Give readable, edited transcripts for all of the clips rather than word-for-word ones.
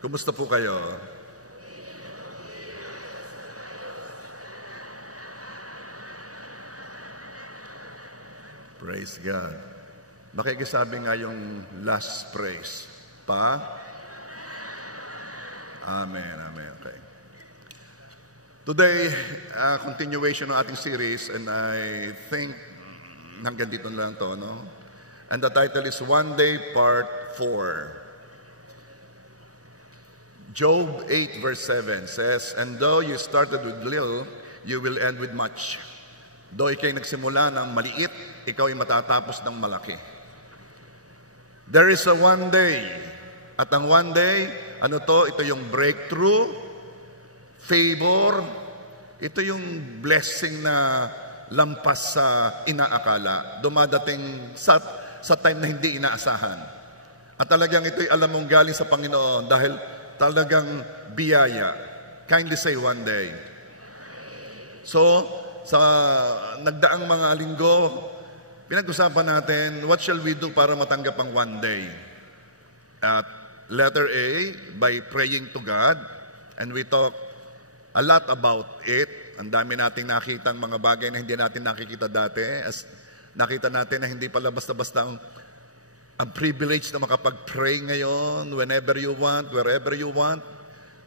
Kumusta po kayo? Praise God. Makikisabi nga yung last praise. Amen, amen. Okay. Today, continuation ng ating series, and I think hanggang dito lang to, no? And the title is One Day Part 4. Job 8 verse 7 says, "And though you started with little, you will end with much." Though ikay nagsimula ng maliit, ikaw ay matatapos ng malaki. There is a one day. At ang one day, ano to? Ito yung breakthrough, favor, ito yung blessing na lampas sa inaakala. Dumadating sa time na hindi inaasahan. At talagang ito'y alam mong galing sa Panginoon dahil talagang biyaya. Kindly say one day. So, sa nagdaang mga linggo, pinag-usapan natin, what shall we do para matanggap ang one day? At letter A, by praying to God, and we talk a lot about it. Ang dami nating nakitang mga bagay na hindi natin nakikita dati. As nakita natin na hindi pala basta-basta ang privilege na makapag-pray ngayon, whenever you want, wherever you want,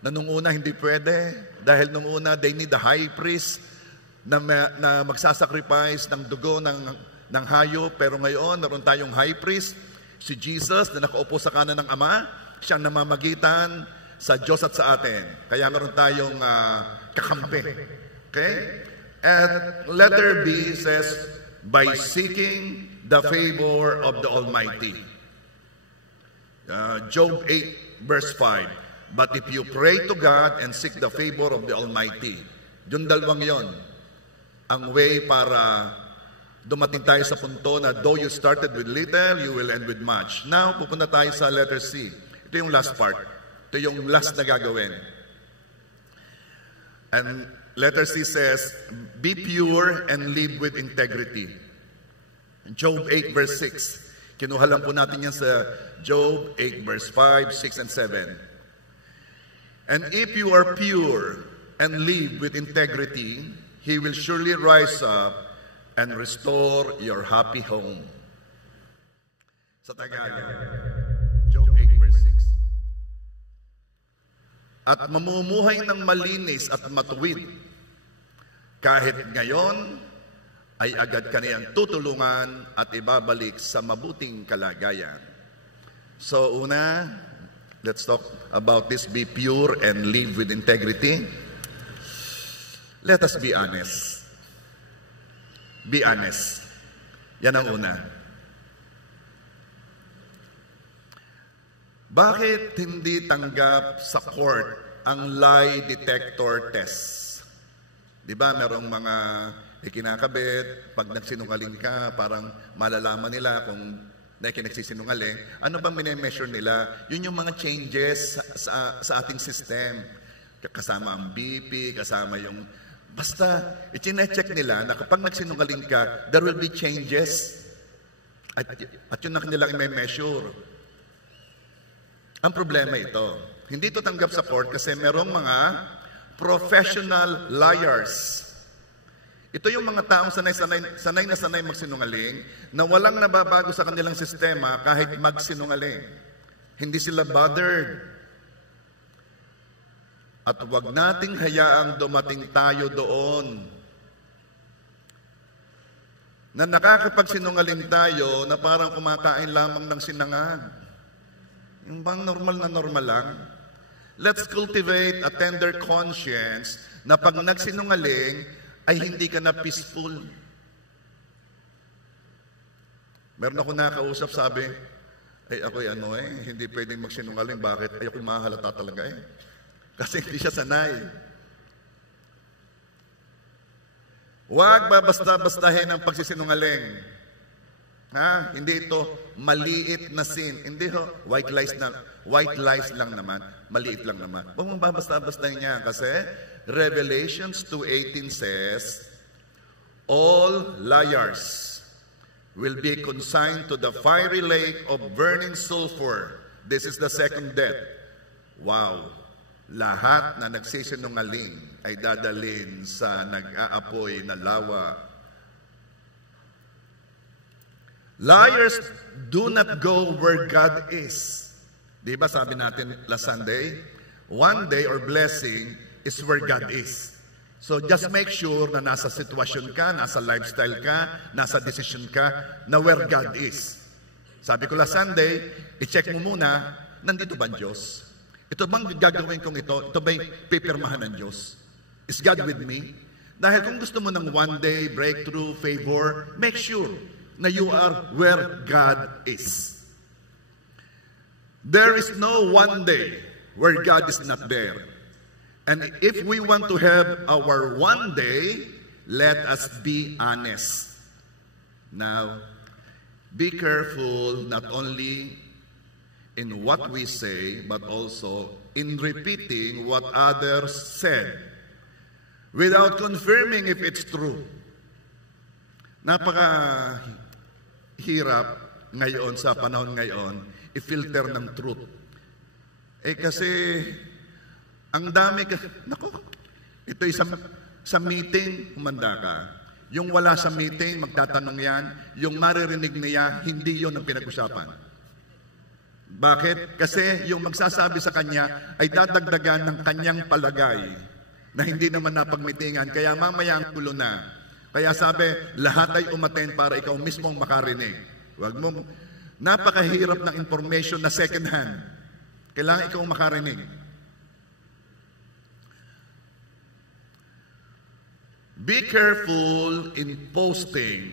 na nung una hindi pwede. Dahil nung una, they need the high priest na magsasacrifice ng dugo ng hayop. Pero ngayon, naroon tayong high priest, si Jesus, na nakaupo sa kanan ng Ama, siyang namamagitan sa Diyos at sa atin. Kaya meron tayong kakampi. Okay? And letter B says, by seeking the favor of the Almighty. Job 8 verse 5. But if you pray to God and seek the favor of the Almighty, yung dalawang yon, ang way para dumating tayo sa punto na though you started with little, you will end with much. Now, pupunta tayo sa letter C. Ito yung last part. Ito yung last na gagawin. And letter C says, be pure and live with integrity. Job 8 verse 6. Kinuha lang po natin yan sa Job 8 verse 5, 6, and 7. And if you are pure and live with integrity, He will surely rise up and restore your happy home. Sa Tagalog, Job 8 verse 6. At mamumuhay ng malinis at matuwid, kahit ngayon ay agad kaniyang tutulungan at ibabalik sa mabuting kalagayan. So una, let's talk about this, be pure and live with integrity. Let us be honest. Be honest. Yan ang una. Bakit hindi tanggap sa court ang lie detector test? Di ba merong mga ikinakabit, pag nagsinungaling ka, parang malalaman nila kung nagsinungaling. Ano bang minemeasure nila? Yun yung mga changes sa ating system. Kasama ang BP, kasama yung... Basta, ichinecheck nila na kapag nagsinungaling ka, there will be changes. At yun na kanilang i-measure. Ang problema ito, hindi ito tanggap sa court kasi merong mga professional liars. Ito yung mga taong sanay na sanay magsinungaling na walang nababago sa kanilang sistema kahit magsinungaling. Hindi sila bothered. At huwag nating hayaang dumating tayo doon na nakakapagsinungaling tayo na parang kumakain lamang ng sinangag. Yung bang normal na normal lang? Let's cultivate a tender conscience na pag nagsinungaling ay hindi ka na peaceful. Meron ako nakausap, sabi, ay ako'y hindi pwedeng magsinungaling. Bakit? Ay ako'y mahalata talaga eh. Kasi hindi siya sanay. Huwag babasta-bastahin ang pagsisinungaling. Ha? Hindi ito maliit na sin. Hindi ho, white lies lang naman. Maliit lang naman. Huwag mong babasta-bastahin niya kasi Revelations 2:18 says, all liars will be consigned to the fiery lake of burning sulfur. This is the second death. Wow! Lahat na nagsisinungaling ay dadalhin sa nag-aapoy na lawa. Liars do not go where God is. Di ba sabi natin last Sunday? One day or blessing is where God is. So just make sure na nasa sitwasyon ka, nasa lifestyle ka, nasa decision ka, na where God is. Sabi ko last Sunday, i-check mo muna, nandito ba ang Diyos? Ito bang gagawin kong ito? Ito ba'y pipirmahan ng Diyos? Is God with me? Dahil kung gusto mo ng one day, breakthrough, favor, make sure na you are where God is. There is no one day where God is not there. And if we want to have our one day, let us be honest. Now, be careful not only in what we say, but also in repeating what others said without confirming if it's true. Napaka-hirap ngayon, sa panahon ngayon, i-filter ng truth. Kasi ang dami ito sa meeting, humanda ka. Yung wala sa meeting, magtatanong yan. Yung maririnig niya, hindi yon ang pinag-usapan. Bakit? Kasi yung magsasabi sa kanya ay dadagdagan ng kanyang palagay na hindi naman napagmitingan. Kaya mamaya ang gulo na. Kaya sabi, lahat ay umaten para ikaw mismong makarinig. Huwag mo, napakahirap ng information na second hand. Kailangan ikaw makarinig. Be careful in posting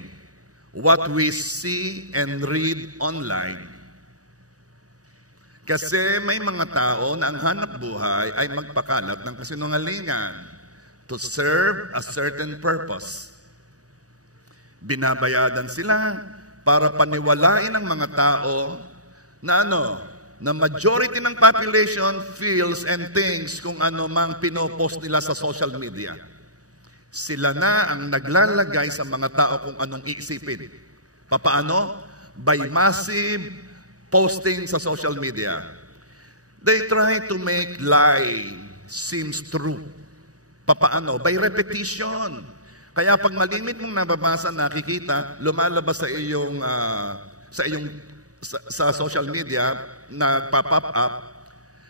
what we see and read online. Kasi may mga tao na ang hanap buhay ay magpakalat ng kasinungalingan to serve a certain purpose. Binabayadan sila para paniwalain ng mga tao na na majority ng population feels and thinks kung ano mang pinopost nila sa social media. Sila na ang naglalagay sa mga tao kung anong iisipin. Papaano? By massive posting sa social media. They try to make lie seems true. Papaano? By repetition. Kaya pag malimit mong nababasa, nakikita, lumalabas sa social media, nagpa-pop up.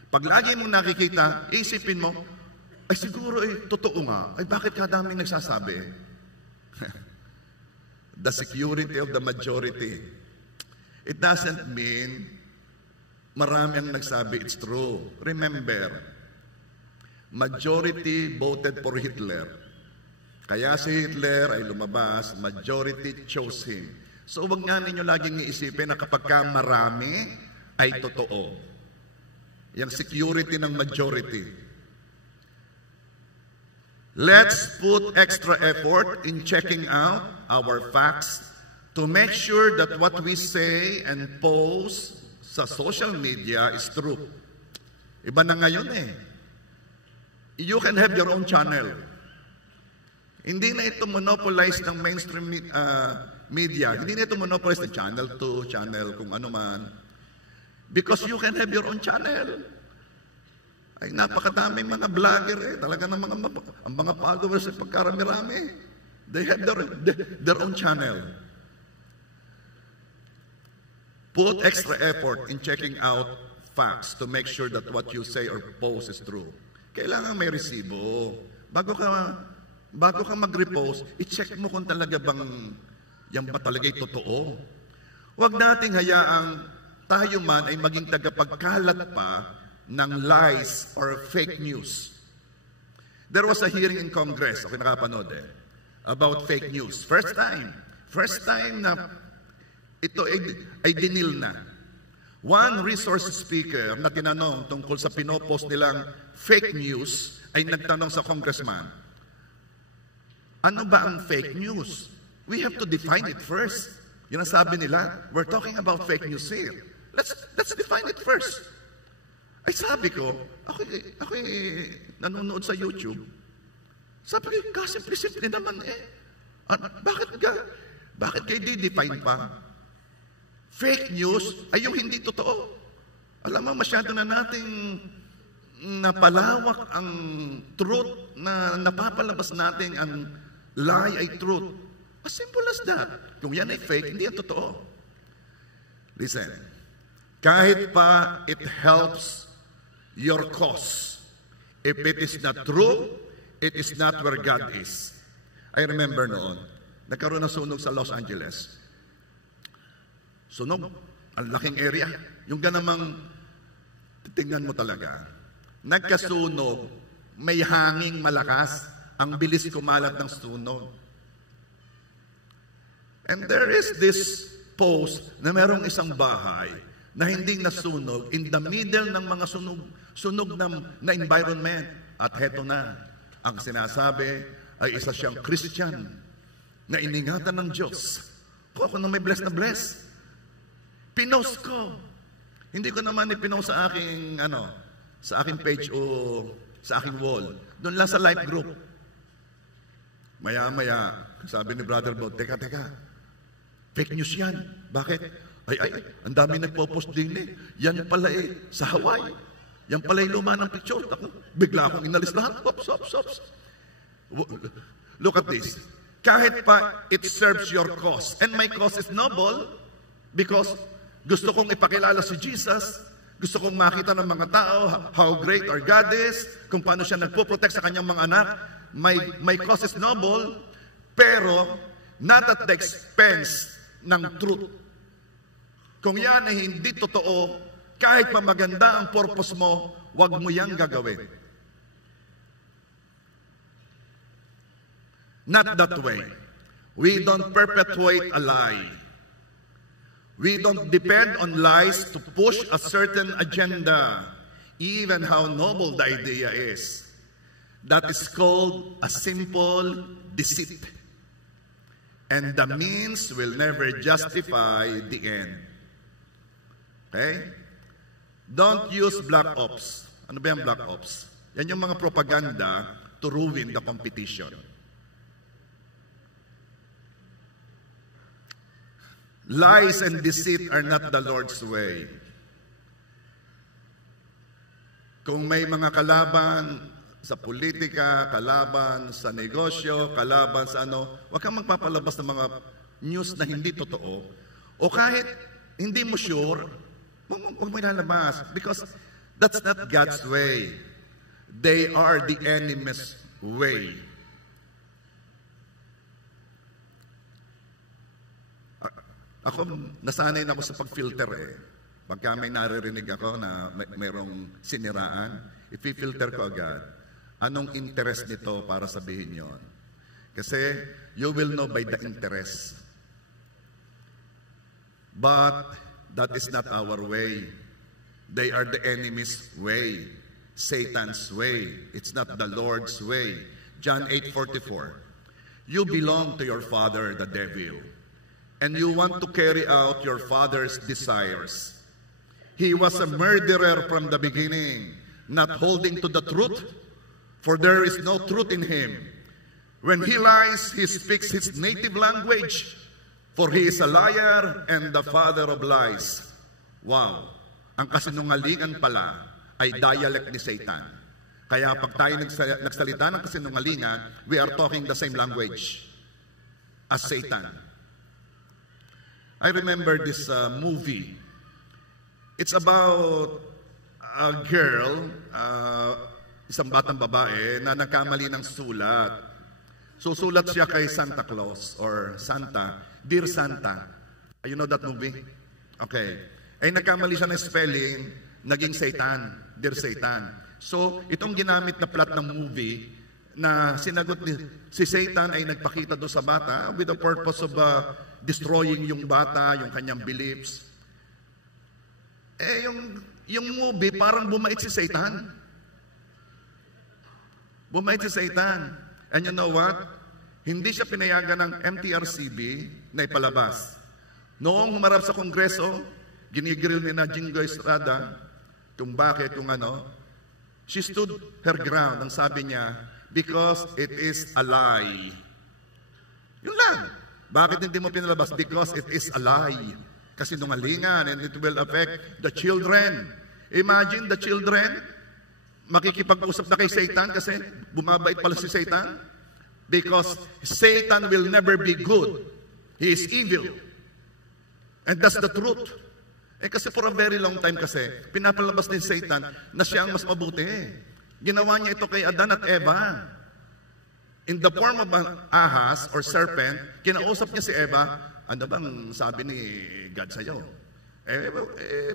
Pag lagi mong nakikita, isipin mo, ay siguro totoo nga. Ay bakit kadaming nagsasabi? The security of the majority. It doesn't mean marami ang nagsabi it's true. Remember, majority voted for Hitler. Kaya si Hitler ay lumabas, majority chose him. So wag nga ninyo laging iisipin na kapag ka marami ay totoo. Yung security ng majority. Let's put extra effort in checking out our facts to make sure that what we say and post sa social media is true. Iba na ngayon You can have your own channel. Hindi na ito monopolize ng mainstream media. Hindi na ito monopolize ng Channel 2, Channel kung ano man. Because you can have your own channel. Ay napakadaming mga vlogger talaga ng ang mga followers ay pagkarami-rami. They have their own channel. Put extra effort in checking out facts to make sure that what you say or post is true. Kailangan may resibo. Bago ka mag-repost, i-check mo kung talaga bang yan ba talaga'y totoo. Huwag nating hayaang tayo man ay maging tagapagkalat pa ng lies or fake news. There was a hearing in Congress, ako nakapanood about fake news. First time na ito ay dinil na. One resource speaker na tinanong tungkol sa pinopost nilang fake news ay nagtanong sa congressman, ano ba ang fake news? We have to define it first. Yun ang sabi nila, we're talking about fake news here. Let's define it first. Ay sabi ko, ako nanonood sa YouTube. Sabi ko, simple naman Bakit kayo di-define pa? Fake news ay yung hindi totoo. Alam mo, masyado na nating napalawak ang truth na napapalabas natin ang lie ay truth. As simple as that. Kung yan ay fake, hindi yan totoo. Listen, kahit pa it helps your cause, if it is not true, it is not where God is. I remember noon, nagkaroon ng sunog sa Los Angeles. Sunog, ang laking area. Yung ganamang, tingnan mo talaga, nagkasunog, may hanging malakas, ang bilis kumalat ng sunog. And there is this post na merong isang bahay na hindi nasunog in the middle ng mga sunog na environment. At heto na, ang sinasabi ay isa siyang Christian na iningatan ng Diyos. Ako na may bless na bless. Pinost ko. Hindi ko naman ipinost sa aking page o sa aking wall. Doon lang sa life group. Maya-maya, sabi ni Brother Bob, teka, fake news yan. Bakit? Ay, ang dami nagpo-post din eh. Yan pala sa Hawaii. Yan pala luma ng picture. Ako, bigla akong inalis lahat. Ops. Look at this. Kahit pa it serves your cause. And my cause is noble because gusto kong ipakilala si Jesus. Gusto kong makita ng mga tao how great our God is, kung paano siya nagpo-protect sa kanyang mga anak. My cause is noble, pero not at the expense ng truth. Kung yan ay hindi totoo, kahit pa maganda ang purpose mo, wag mo yang gagawin. Not that way. We don't perpetuate a lie. We don't depend on lies to push a certain agenda, even how noble the idea is. That is called a simple deceit. And the means will never justify the end. Okay? Don't use black ops. Ano ba yung black ops? Yan yung mga propaganda to ruin the competition. Lies and deceit are not the Lord's way. Kung may mga kalaban sa politika, kalaban sa negosyo, kalaban sa huwag kang magpapalabas ng mga news na hindi totoo. O kahit hindi mo sure, huwag mo ilalabas. Because that's not God's way. They are the enemy's way. Ako, nasanay na ako sa pag-filter Pagka may naririnig ako na mayroong siniraan, i-filter ko agad. Anong interest nito para sabihin yon? Kasi you will know by the interest. But that is not our way. They are the enemy's way. Satan's way. It's not the Lord's way. John 8:44. You belong to your father, the devil, and you want to carry out your father's desires. He was a murderer from the beginning, not holding to the truth, for there is no truth in him. When he lies, he speaks his native language, for he is a liar and the father of lies. Wow! Ang kasinungalingan pala ay dialect ni Satan. Kaya pag tayo nagsalita ng kasinungalingan, we are talking the same language as Satan. I remember this movie. It's about a girl, isang batang babae na nagkamali ng sulat. Susulat siya kay Santa Claus or Santa, Dear Santa. You know that movie? Okay. Ay nagkamali siya ng spelling, naging Satan, Dear Satan. So, itong ginamit na plot ng movie na sinagot ni si Satan ay nagpakita doon sa bata with the purpose of destroying yung bata, yung kanyang beliefs. Yung movie parang bumait si Satan. Bumait si Satan. And you know what? Hindi siya pinayagan ng MTRCB na ipalabas. Noong humarap sa Kongreso, ginigrill ni na Jingo Estrada kung bakit, kung ano. She stood her ground. Ang sabi niya, because it is a lie. Yun lang. Bakit hindi mo pinalabas? Because it is a lie. Kasi nungalingan and it will affect the children. Imagine the children, makikipag-usap na kay Satan kasi bumabait pala si Satan? Because Satan will never be good. He is evil. And that's the truth. Kasi for a very long time kasi, pinapalabas din Satan na siya ang mas mabuti. Ginawa niya ito kay Adan at Eva. In the form of an ahas or serpent, kinausap niya si Eva, ano bang sabi ni God sa'yo?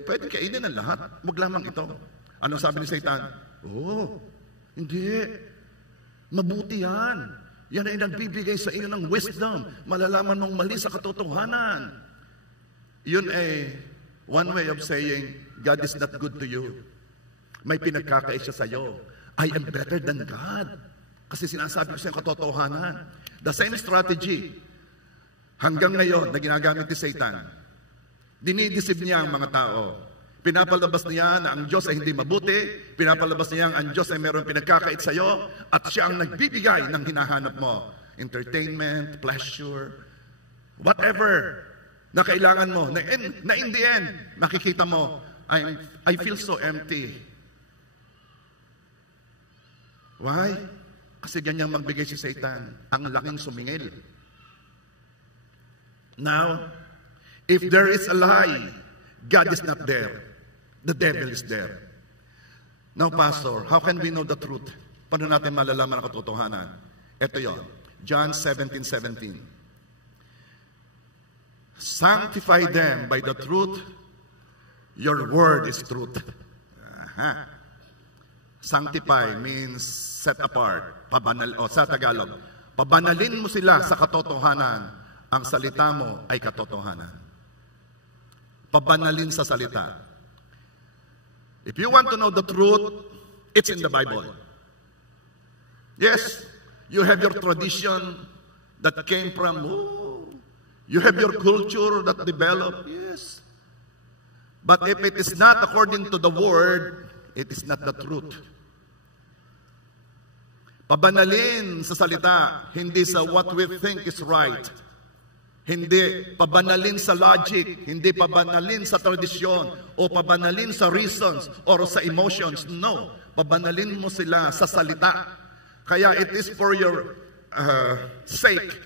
Pwede kainin ang lahat. Huwag lamang ito. Anong sabi ni Satan? Hindi. Mabuti yan. Yan ay nagbibigay sa iyo ng wisdom. Malalaman mong mali sa katotohanan. Yun ay one way of saying, God is not good to you. May pinagkakaisa sa iyo. I am better than God. Kasi sinasabi ko sa iyo katotohanan. The same strategy, hanggang ngayon, na ginagamit ni Satan. Dinidisib niya ang mga tao. Pinapalabas niya na ang Diyos ay hindi mabuti. Pinapalabas niya ang Diyos ay mayroong pinagkakait sa iyo. At siya ang nagbibigay ng hinahanap mo. Entertainment, pleasure, whatever na kailangan mo. Na in the end, makikita mo, I feel so empty. Why? Kasi ganyang magbigay si Satan. Ang laking sumingil. Now, if there is a lie, God is not there. The devil is there. Now, Pastor, how can we know the truth? Paano natin malalaman ang katotohanan? Ito yon, John 17:17. Sanctify them by the truth. Your word is truth. Sanctify means set apart. Sa Tagalog, pabanalin mo sila sa katotohanan. Ang salita mo ay katotohanan. Pabanalin sa salita. If you want to know the truth, it's in the Bible. Yes, you have your tradition that came from, you have your culture that developed, yes. But if it is not according to the Word, it is not the truth. Pabanalin sa salita, hindi sa what we think is right. Hindi pabanalin sa logic, hindi pabanalin sa tradisyon, o pabanalin sa reasons, or sa emotions. No, pabanalin mo sila sa salita. Kaya it is for your sake,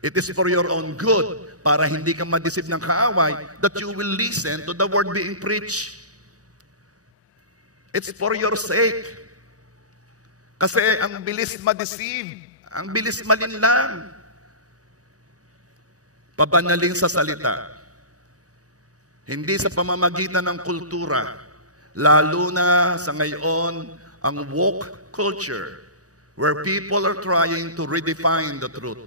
it is for your own good, para hindi ka madisip ng kaaway, that you will listen to the word being preached. It's for your sake. Kasi ang bilis ma-deceive, ang bilis malinlang. Pabanalin sa salita. Hindi sa pamamagitan ng kultura. Lalo na sa ngayon, ang woke culture, where people are trying to redefine the truth.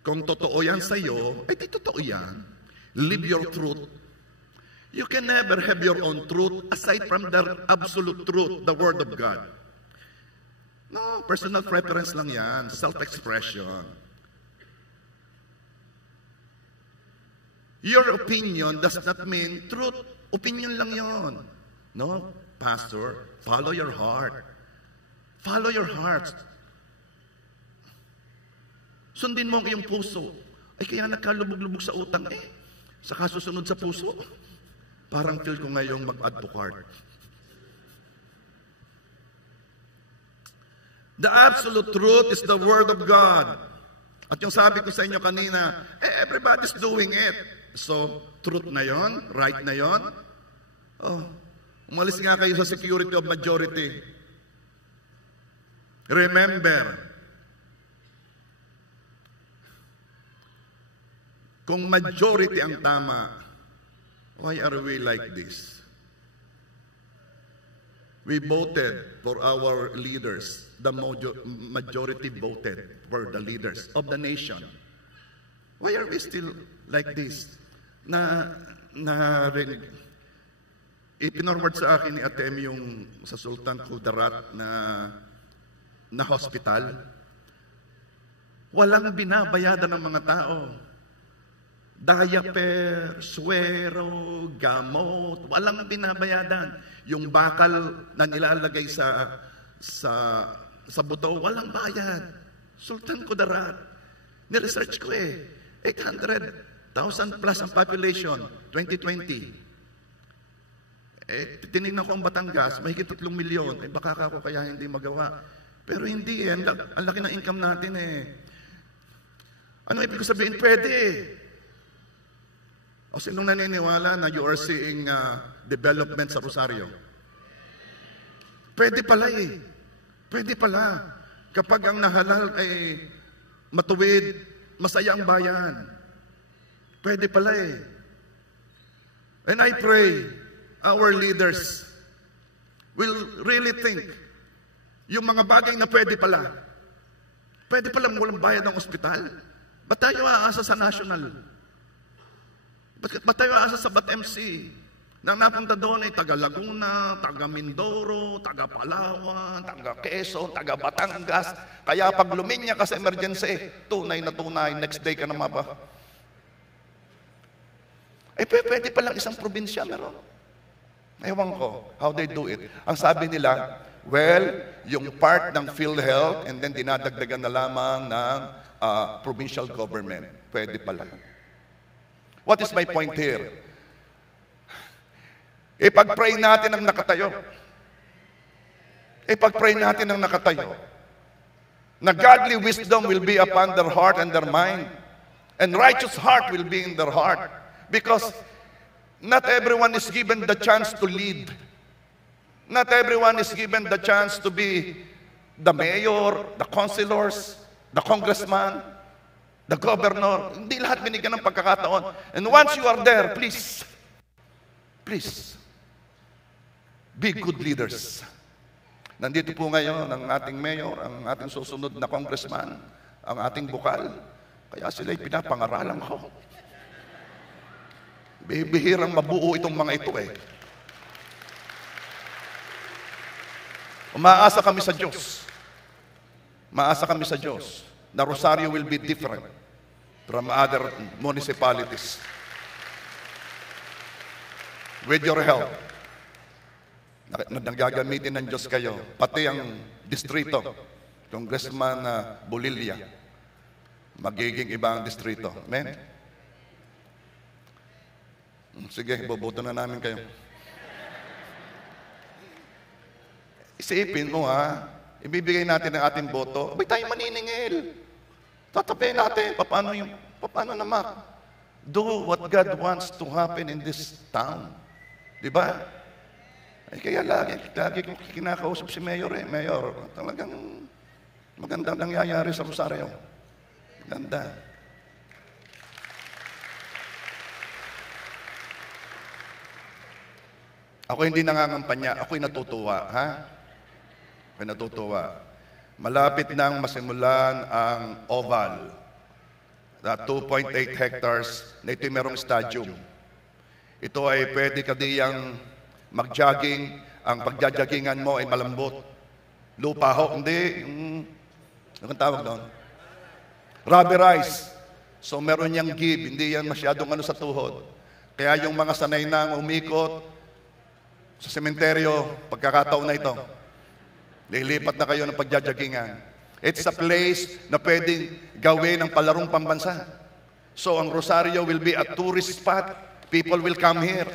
Kung totoo yan sa iyo, ay di totoo yan. Live your truth. You can never have your own truth aside from the absolute truth, the Word of God. No, personal preference lang yan, self-expression. Your opinion does not mean truth. Opinion lang yon. No, Pastor, follow your heart. Follow your heart. Sundin mo ang iyong puso. Ay kaya nagkalubog-lubog sa utang sa kasusunod sa puso. Parang feel ko ngayong mag-add to cart. The absolute truth is the Word of God. At yung sabi ko sa inyo kanina, everybody's doing it. So, truth na yon, right na yon. Umalis nga kayo sa security of majority. Remember, kung majority ang tama, why are we like this? We voted for our leaders. The majority voted for the leaders of the nation. Why are we still like this? Ipinorward sa akin ni Atem yung sa Sultan Kudarat na hospital. Walang binabayadan ng mga tao. Diaper, swero, gamot, walang binabayadan. Yung bakal na nilalagay sa buto, walang bayad. Sultan Kudarat. Niresearch ko 800,000 plus ang population, 2020. Tinignan ko ang Batangas, mahigit 3 milyon. Baka ako kaya hindi magawa. Pero hindi eh. Ang laki ng income natin eh. Ano ibig ko sabihin? Pwede eh. O sinong naniniwala na you are seeing development sa Rosario? Pwede pala eh. Pwede pala. Kapag ang nahalal ay matuwid, masaya ang bayan. Pwede pala eh. And I pray our leaders will really think yung mga bagay na pwede pala. Pwede pala walang bayad ng ospital. Ba't tayo aasa sa national? Ba't tayo aasa sa BAT-MC? Nang napunta doon ay taga Laguna, taga Mindoro, taga Palawan, taga Quezon, taga Batangas. Kaya pag luminya ka sa emergency, tunay na tunay, next day ka na mapa. Pwede palang isang probinsya meron. Ewan ko, how they do it. Ang sabi nila, well, yung part ng PhilHealth and then dinadagdagan na lamang ng provincial government. Pwede pala. What is my point here? Ipag-pray natin ang nakatayo. Ipag-pray natin ang nakatayo. Na godly wisdom will be upon their heart and their mind. And righteous heart will be in their heart. Because not everyone is given the chance to lead. Not everyone is given the chance to be the mayor, the councilors, the congressman, the governor. Hindi lahat binigyan ng pagkakataon. And once you are there, please, be good leaders. Nandito po ngayon ang ating mayor, ang ating susunod na congressman, ang ating bukal. Kaya sila'y pinapangaralan ko. Bihirang mabuo itong mga ito eh. Umaasa kami sa Diyos. Maasa kami sa Diyos na Rosario will be different from other municipalities. With your help, nagagamitin ng Diyos kayo, pati ang distrito, Congressman Bolilla, magiging ibang distrito. Amen? Sige, boboto na namin kayo. Isipin mo ha, ibibigay natin ang ating boto, abay tayo maniningil. Tatapihin natin, paano naman? Do what God wants to happen in this town. Diba? Kaya lagi kong kinakausap si Mayor eh. Mayor, talagang magandang nangyayari sa Rosario. Maganda. Ako hindi nangangampanya, ako'y natutuwa, ha? Ako'y natutuwa. Malapit nang masimulan ang oval, na 2.8 hectares, na ito'y merong stadium. Ito ay pwede ka diyang mag-jogging, ang pagjajaggingan mo ay malambot. Lupa ho, hindi, anong tawag doon? Rubberized. So meron niyang give, hindi yan masyadong sa tuhod. Kaya yung mga sanay nang umikot sa sementeryo, pagkakataon na ito, lilipat na kayo ng pagjajaggingan. It's a place na pwedeng gawin ng palarong pambansa. So ang Rosario will be a tourist spot. People will come here.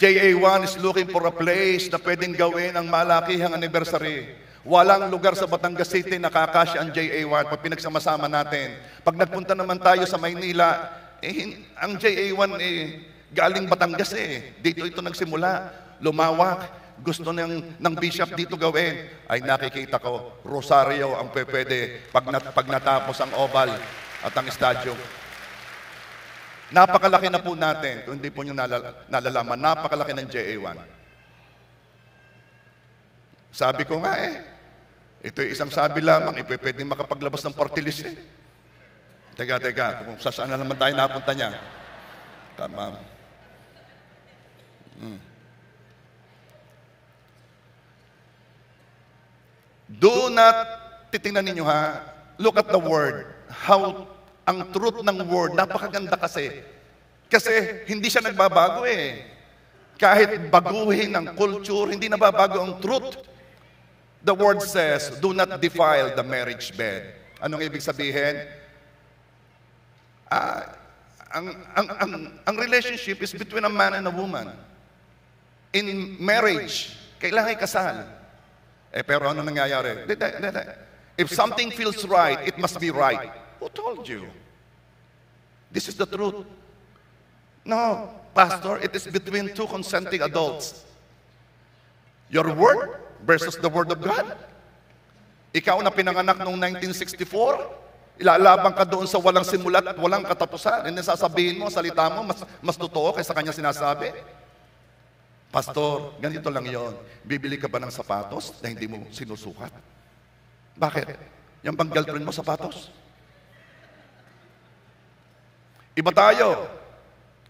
JA1 is looking for a place na pwedeng gawin ang malakihang anniversary. Walang lugar sa Batangas City na kakasya ang JA1 pag pinagsama-sama natin. Pag nagpunta naman tayo sa Maynila, ang JA1 galing Batangas eh. Dito ito nagsimula, lumawak. Gusto ng bishop dito gawin. Ay nakikita ko, Rosario ang pwede pag natapos ang oval at ang stadium. Napakalaki na po natin, kung hindi po nyo nalalaman, napakalaki ng JA1. Sabi ko nga ito isang sabi lamang, pwede makapaglabas ng party list eh. Teka, kung saan na naman tayo napunta niya. Tama. Do not, titingnan ninyo ha, look at the word, how ang truth ng word, napakaganda kasi. Kasi hindi siya nagbabago eh. Kahit baguhin ang culture, hindi nababago ang truth. The word says, do not defile the marriage bed. Anong ibig sabihin? ang relationship is between a man and a woman. In marriage, kailangan ikasal. Pero ano nangyayari? If something feels right, it must be right. Who told you? This is the truth. No, Pastor, it is between two consenting adults. Your word versus the word of God. Ikaw na pinanganak noong 1964, ilalaban ka doon sa walang simulat at walang katapusan. And sasabihin mo, salita mo, mas totoo kaysa kanya sinasabi. Pastor, ganito lang yon. Bibili ka ba ng sapatos na hindi mo sinusukat? Bakit? Yung bang girlfriend mo sapatos? Iba tayo.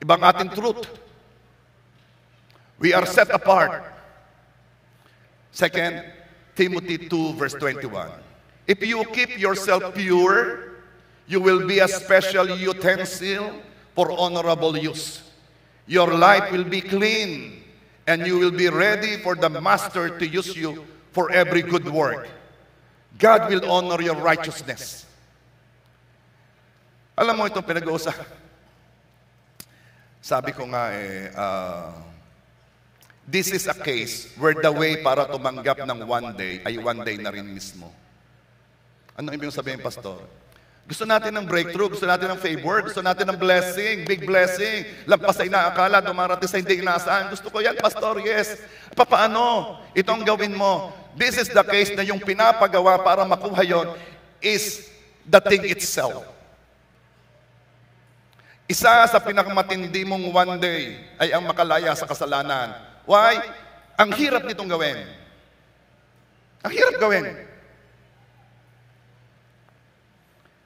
Ibang ating truth. We are set apart. 2 Timothy 2 verse 21. If you keep yourself pure, you will be a special utensil for honorable use. Your life will be clean, and you will be ready for the master to use you for every good work. God will honor your righteousness. Alam mo itong pinag-uusapan. Sabi ko nga this is a case where the way para tumanggap ng one day ay one day na rin mismo. Ano ibig sabihin, Pastor? Gusto natin ng breakthrough, gusto natin ng favor, gusto natin ng blessing, big blessing. Lampas sa inaakala, dumarating sa hindi inaasahan. Gusto ko yan, Pastor, yes. Paano? Itong gawin mo. This is the case na yung pinapagawa para makuha yon is the thing itself. Isa sa pinakamatindi mong one day ay ang makalaya sa kasalanan. Why? Ang hirap nitong gawin. Ang hirap gawin.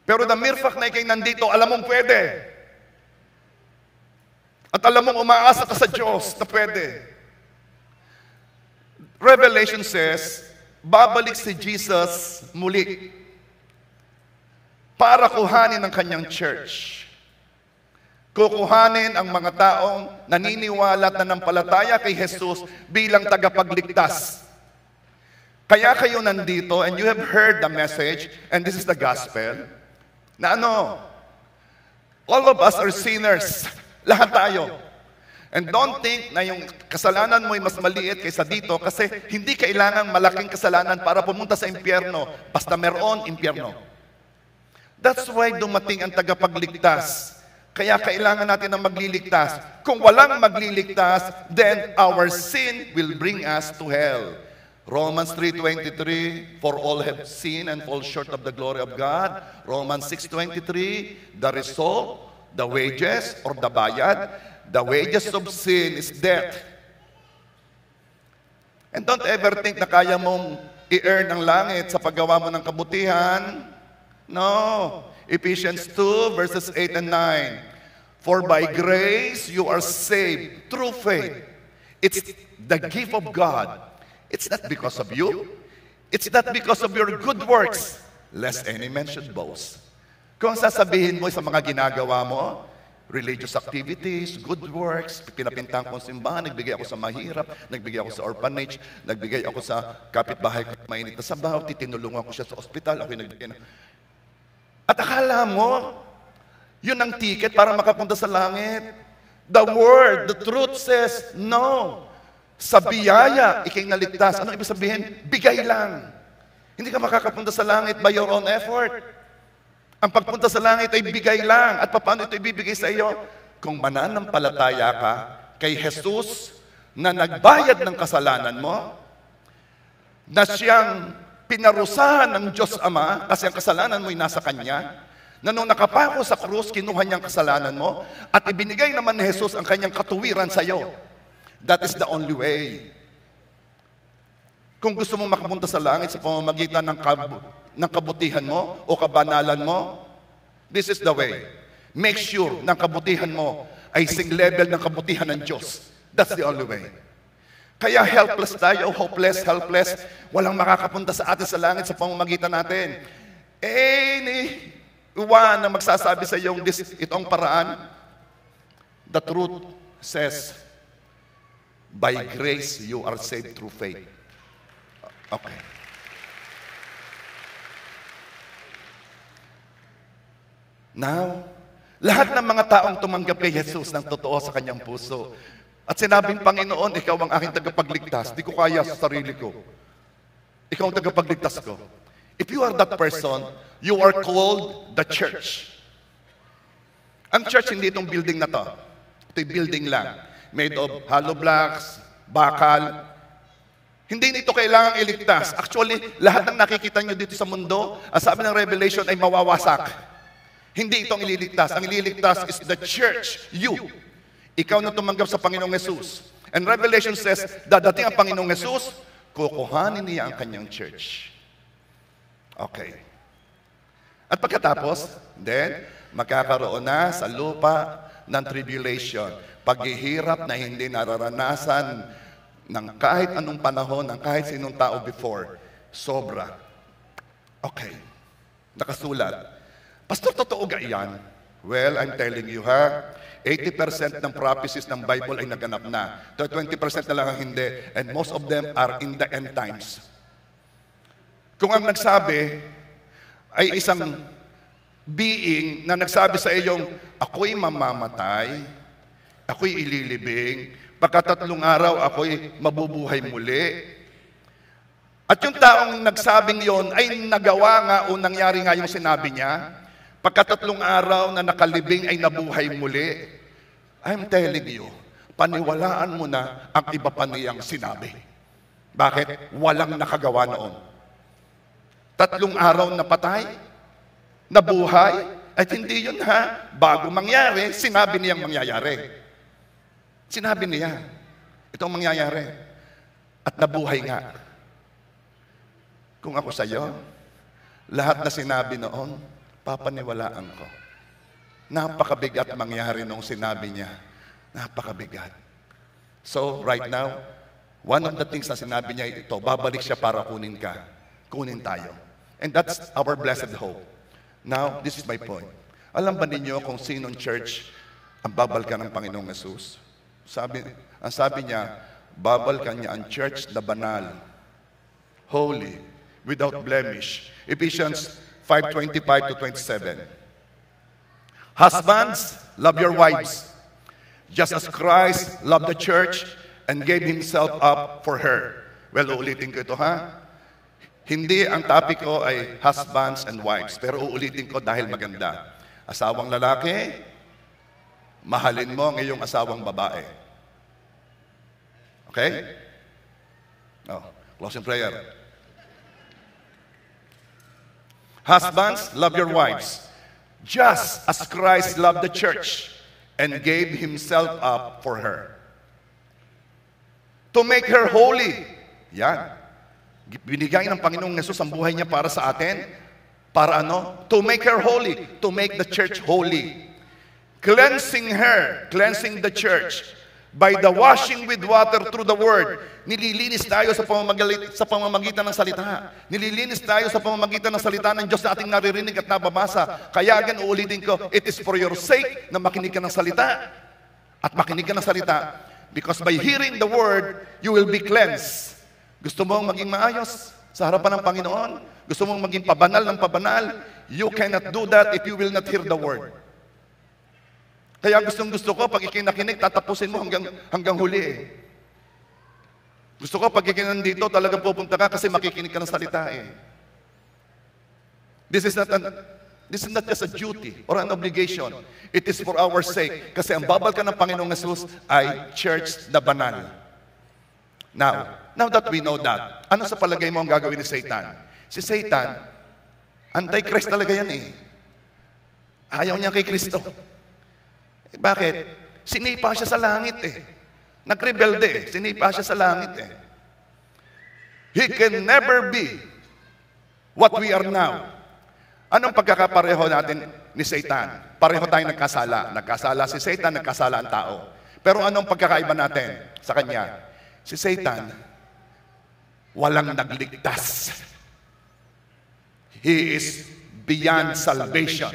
Pero the mere fact na ikay nandito, alam mong pwede. At alam mong umaasa ka sa Diyos na pwede. Revelation says, babalik si Jesus muli para kuhanin ang kanyang church. Kukuhanin ang mga taong naniniwala at nanampalataya kay Jesus bilang tagapagligtas. Kaya kayo nandito and you have heard the message, and this is the gospel, na all of us are sinners. Lahat tayo. And don't think na yung kasalanan mo ay mas maliit kaysa dito kasi hindi kailangan malaking kasalanan para pumunta sa impyerno. Basta meron impyerno. That's why dumating ang tagapagligtas. Kaya kailangan natin ng magliligtas. Kung walang magliligtas, then our sin will bring us to hell. Romans 3:23, for all have sinned and fall short of the glory of God. Romans 6:23, the result, the wages or the bayad, the wages of sin is death. And don't ever think na kaya mong i-earn ang langit sa paggawa mo ng kabutihan. No. Ephesians 2 verses 8 and 9. For by grace you are saved through faith. It's the gift of God. It's not because of you. It's not because of your good works, lest any man should boast. Kung sasabihin mo sa mga ginagawa mo, religious activities, good works, pinapintahan ko ang simbahan, nagbigay ako sa mahirap, nagbigay ako sa orphanage, nagbigay ako sa kapitbahay ko mainit na sabaw, tinulungan ko siya sa ospital, ako nagbigay na. At akala mo, yun ang ticket para makapunta sa langit. The word, the truth says, no. Sa biyaya, ikay naligtas. Ano ibig sabihin? Bigay lang. Hindi ka makakapunta sa langit by your own effort. Ang pagpunta sa langit ay bigay lang. At paano ito ibibigay sa iyo? Kung mananampalataya ka kay Jesus na nagbayad ng kasalanan mo, na siyang pinarusahan ng Diyos Ama kasi ang kasalanan mo ay nasa Kanya, na nung nakapako sa krus, kinuha niyang kasalanan mo at ibinigay naman ni Jesus ang kanyang katuwiran sa iyo. That is the only way. Kung gusto mong makapunta sa langit sa pamamagitan ng kabutihan mo o kabanalan mo, this is the way. Make sure na kabutihan mo ay sing level ng kabutihan ng Diyos. That's the only way. Kaya helpless tayo, hopeless, helpless. Walang makakapunta sa atin sa langit sa pamamagitan natin. Anyone na magsasabi sa iyo itong paraan, the truth says, by grace you are saved through faith. Okay. Now, Lahat ng mga taong tumanggap kay Jesus ng totoo sa kanyang puso. At sinabing, Panginoon, ikaw ang aking tagapagligtas. Di ko kaya sa sarili ko. Ikaw ang tagapagligtas ko. If you are that person, you are called the church. Ang church, hindi itong building na to. Ito'y building lang. Made of hollow blocks, bakal. Hindi nito kailangang iligtas. Actually, lahat ng nakikita nyo dito sa mundo, ang sabi ng Revelation ay mawawasak. Hindi itong ililigtas. Ang ililigtas is the church, you. Ikaw na tumanggap sa Panginoong Jesus. And Revelation says, dadating ang Panginoong Jesus, kukuhanin niya ang kanyang church. Okay. At pagkatapos, then, magkakaroon na sa lupa ng tribulation. Paghihirap na hindi nararanasan ng kahit anong panahon, ng kahit sinong tao before. Sobra. Okay. Nakasulat. Pastor, totoo ga yan? Well, I'm telling you, 80% ng prophecies ng Bible ay naganap na. 20% na lang ang hindi. And most of them are in the end times. Kung ang nagsabi ay isang being na nagsabi sa iyong, ako'y mamamatay, ako'y ililibing, pagkatatlong araw ako'y mabubuhay muli. At yung taong nagsabing yon ay nagawa nga o nangyari nga yung sinabi niya, pagkatatlong araw na nakalibing ay nabuhay muli. I'm telling you, paniwalaan mo na ang iba pa niyang sinabi. Bakit? Walang nakagawa noon. 3 araw na patay, nabuhay, at hindi yun bago mangyari, sinabi niyang mangyayari. Sinabi niya, itong mangyayari. At nabuhay nga. Kung ako sa'yo, lahat na sinabi noon, papaniwalaan ko. Napakabigat mangyari nung sinabi niya. Napakabigat. So, right now, one of the things na sinabi niya ito, babalik siya para kunin ka. Kunin tayo. And that's our blessed hope. Now, this is my point. Alam ba ninyo kung sinong church ang babalkan ng Panginoong Jesus? Ang sabi niya, babalkan niya ang church na banal, holy, without blemish. Ephesians 5:25 to 27. Husbands, love your wives, just as Christ loved the church and gave himself up for her. Well, uulitin ko ito Hindi ang topic ko ay husbands and wives, pero uulitin ko dahil maganda. Asawang lalaki, mahalin mo ang iyong asawang babae. Okay? Closing prayer. Husbands, love your wives, just as Christ loved the church and gave himself up for her. To make her holy. Yan. Binigay ng Panginoong Yesus ang buhay niya para sa atin. Para ano? To make her holy. To make the church holy. Cleansing her. Cleansing the church. By the washing with water through the word. Nililinis tayo sa pamamagitan ng salita. Nililinis tayo sa pamamagitan ng salita ng Diyos na ating naririnig at nababasa. Kaya gan uulitin ko, it is for your sake na makinig ka ng salita. At makinig ka ng salita. Because by hearing the word, you will be cleansed. Gusto mong maging maayos sa harapan ng Panginoon? Gusto mong maging pabanal ng pabanal? You cannot do that if you will not hear the word. Kaya gusto ko, pag ikinakinig, tatapusin mo hanggang huli Gusto ko, pag ikinandito, talagang pupunta ka kasi makikinig ka ng salita This is not just a duty or an obligation. It is for our sake. Kasi ang babalkan ng Panginoong Jesus ay church na banal. Now that we know that, ano sa palagay mo ang gagawin ni Satan? Si Satan, anti-Christ talaga yan Ayaw niya kay Kristo. Bakit? Sinipa siya sa langit Nagrebelde Sinipa siya sa langit He can never be what we are now. Anong pagkakapareho natin ni Satan? Pareho tayong nagkasala. Nagkasala si Satan, nagkasala ang tao. Pero anong pagkakaiba natin sa kanya? Si Satan, walang nagligtas. He is beyond salvation.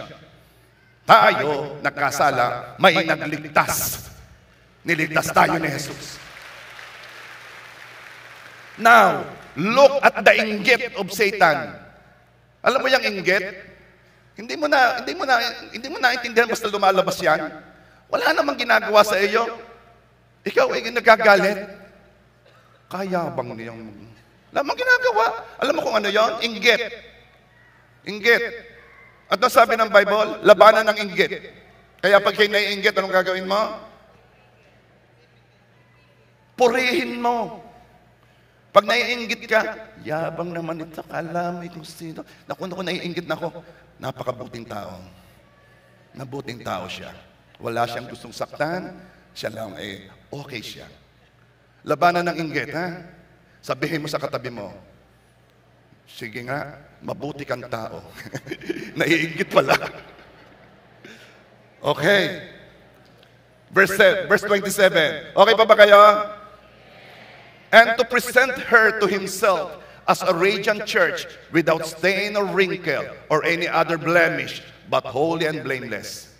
Tayo, nagkasala, may nagligtas. Niligtas tayo ni Jesus. Now, look at the inggit of Satan. Alam mo yung inggit? Hindi mo naintindihan basta lumalabas yan. Wala namang ginagawa sa iyo. Ikaw ay nagagalit. Kayabang niyang... Wala namang ginagawa. Alam mo kung ano yon? Inggit. Inggit. At ano sabi ng Bible? Labanan ng inggit. Kaya pag kayo naiinggit, anong gagawin mo? Purihin mo. Pag naiinggit ka, yabang naman ito, kalamay kung sino. Naku, naiinggit na ako. Napakabuting tao. Nabuting tao siya. Wala siyang gustong saktan. Siya lang okay siya. Labanan ng inggit, ha? Sabihin mo sa katabi mo, sige nga, mabuti kang tao. Naiinggit pala. Okay. Verse 27. Okay pa ba kayo? And to present her to himself as a radiant church without stain or wrinkle or any other blemish, but holy and blameless.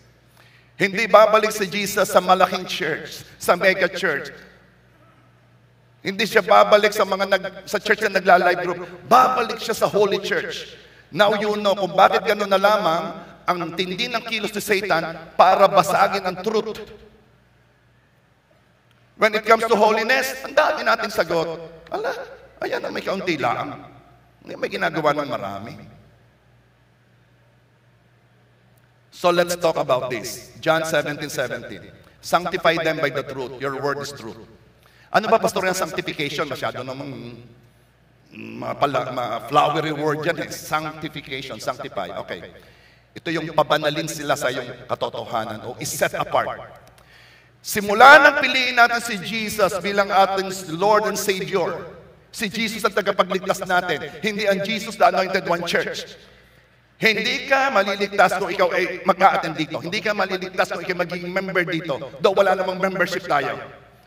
Hindi babalik si Jesus sa malaking church, sa mega church. Hindi siya babalik sa sa church na nagla-live group. Babalik siya sa holy church. Now you know kung bakit gano'n na lamang ang tindi ng kilos ni Satan para basagin ang truth. When it comes to holiness, ang dami nating sagot. Ayan na, may kaunti lang. May ginagawa ng marami. So let's talk about this. John 17:17. Sanctify them by the truth. Your word is truth. Ano ba, pastor, yung sanctification? Masyado namang flowery word yan eh. Sanctification, sanctify. Okay. Ito yung pabanalin sila sa yung katotohanan o is-set apart. Simula nang piliin natin si Jesus bilang ating Lord and Savior. Si Jesus ang tagapagligtas natin. Hindi ang Jesus, the Anointed One Church. Hindi ka maliligtas kung ikaw ay mag-a-attend dito. Hindi ka maliligtas kung ikaw magiging member dito. Though wala namang membership tayo.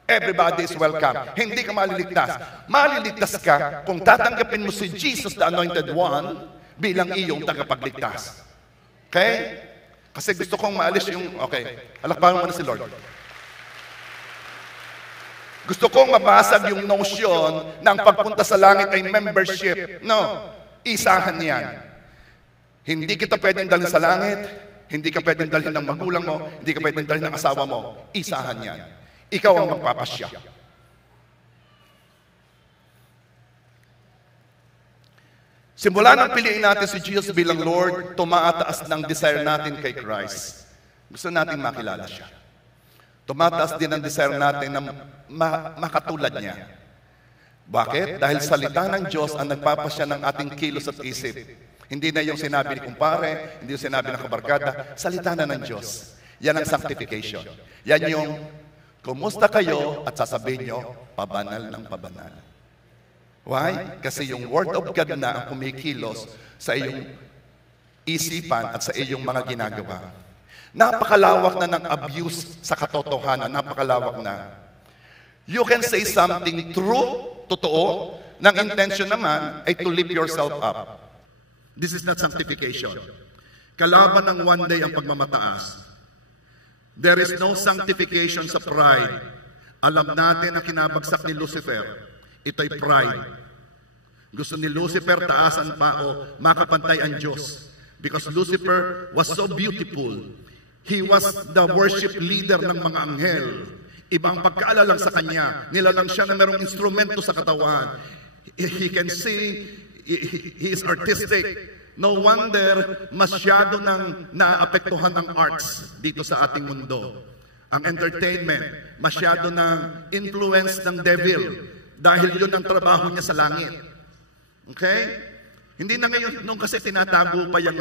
Everybody is welcome. Hindi ka maliligtas. Maliligtas ka kung tatanggapin mo si Jesus, the Anointed One, bilang iyong tagapagligtas. Okay? Kasi gusto kong maalis yung... Okay. Alakpahan mo na si Lord. Gusto kong mabasag yung notion ng pagpunta sa langit ay membership. No. Isahan yan. Hindi kita pwedeng dalhin sa langit. Hindi ka pwedeng dalhin ng magulang mo. Hindi ka pwedeng dalhin ng asawa mo. Isahan yan. Ikaw ang magpapasya. Simula nang piliin natin si Jesus bilang Lord, tumataas ng desire natin kay Christ. Gusto natin makilala siya. Tumataas din ang desire natin na makatulad niya. Bakit? Dahil salita ng Diyos ang nagpapasya ng ating kilos at isip. Hindi na yung sinabi ni kumpare, hindi yung sinabi ng kabarkada, salita na ng Diyos. Yan ang sanctification. Yan yung kumusta kayo at sasabihin nyo, pabanal ng pabanal. Why? Kasi yung Word of God na ang kumikilos sa iyong isipan at sa iyong mga ginagawa. Napakalawak na ng abuse sa katotohanan. Napakalawak na. You can say something true, totoo, ng intention naman ay to lift yourself up. This is not sanctification. Kalaban ng one day ang pagmamataas. There is no sanctification sa pride. Alam natin na kinabagsak ni Lucifer. Ito'y pride. Gusto ni Lucifer taasan pa o makapantay ang Diyos. Because Lucifer was so beautiful. He was the worship leader ng mga anghel. Ibang pagkaalalang sa kanya. Nilalang siya na merong instrumento sa katawan. He can sing. He is artistic. No wonder masyado nang naapektuhan ang arts dito sa ating mundo. Ang entertainment, masyado nang influence ng devil. Dahil yun ang trabaho niya sa langit. Okay? Hindi na ngayon, nung kasi tinatago pa yung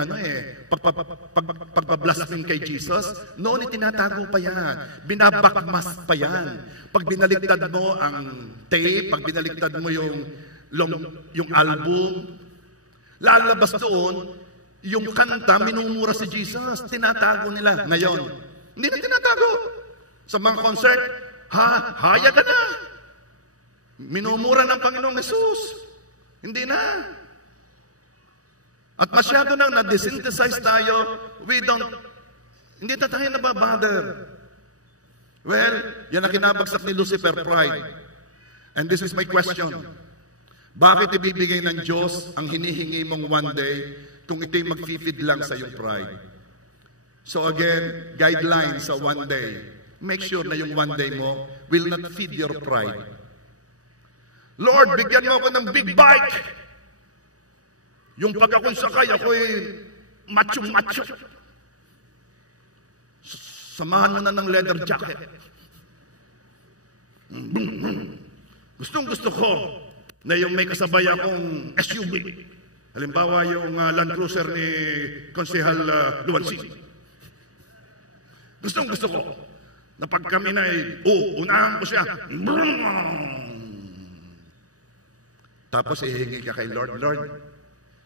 pagpablaspheme kay Jesus, noon tinatago pa yan. Binabakmas pa yan. Pag binaliktad mo ang tape, pag binaliktad mo yung album, lalabas doon, yung kanta, minumura si Jesus, tinatago nila. Ngayon, hindi na tinatago. Sa mga concert, hayag ka na. Minumura ng Panginoong Jesus. Hindi na. At masyado nang na-desynthesize tayo, hindi na tayo nababother. Well, yan ang kinabagsak ni Lucifer, pride. And this is my question. Bakit ibibigay ng Diyos ang hinihingi mong one day kung ito'y mag-feed lang sa iyong pride. So again, guidelines sa one day. Make sure na yung one day mo will not feed your pride. Lord, bigyan mo ako ng big bike. Yung pag ako'y sakay, ako'y macho-macho. Samahan mo na ng leather jacket. Gustong-gusto ko na yung may kasabay akong SUV. Halimbawa yung Land Cruiser ni Konsehal Luwansing. Gustong-gusto ko na pag kami na unahan ko siya. Tapos ihingi ka kay Lord, Lord,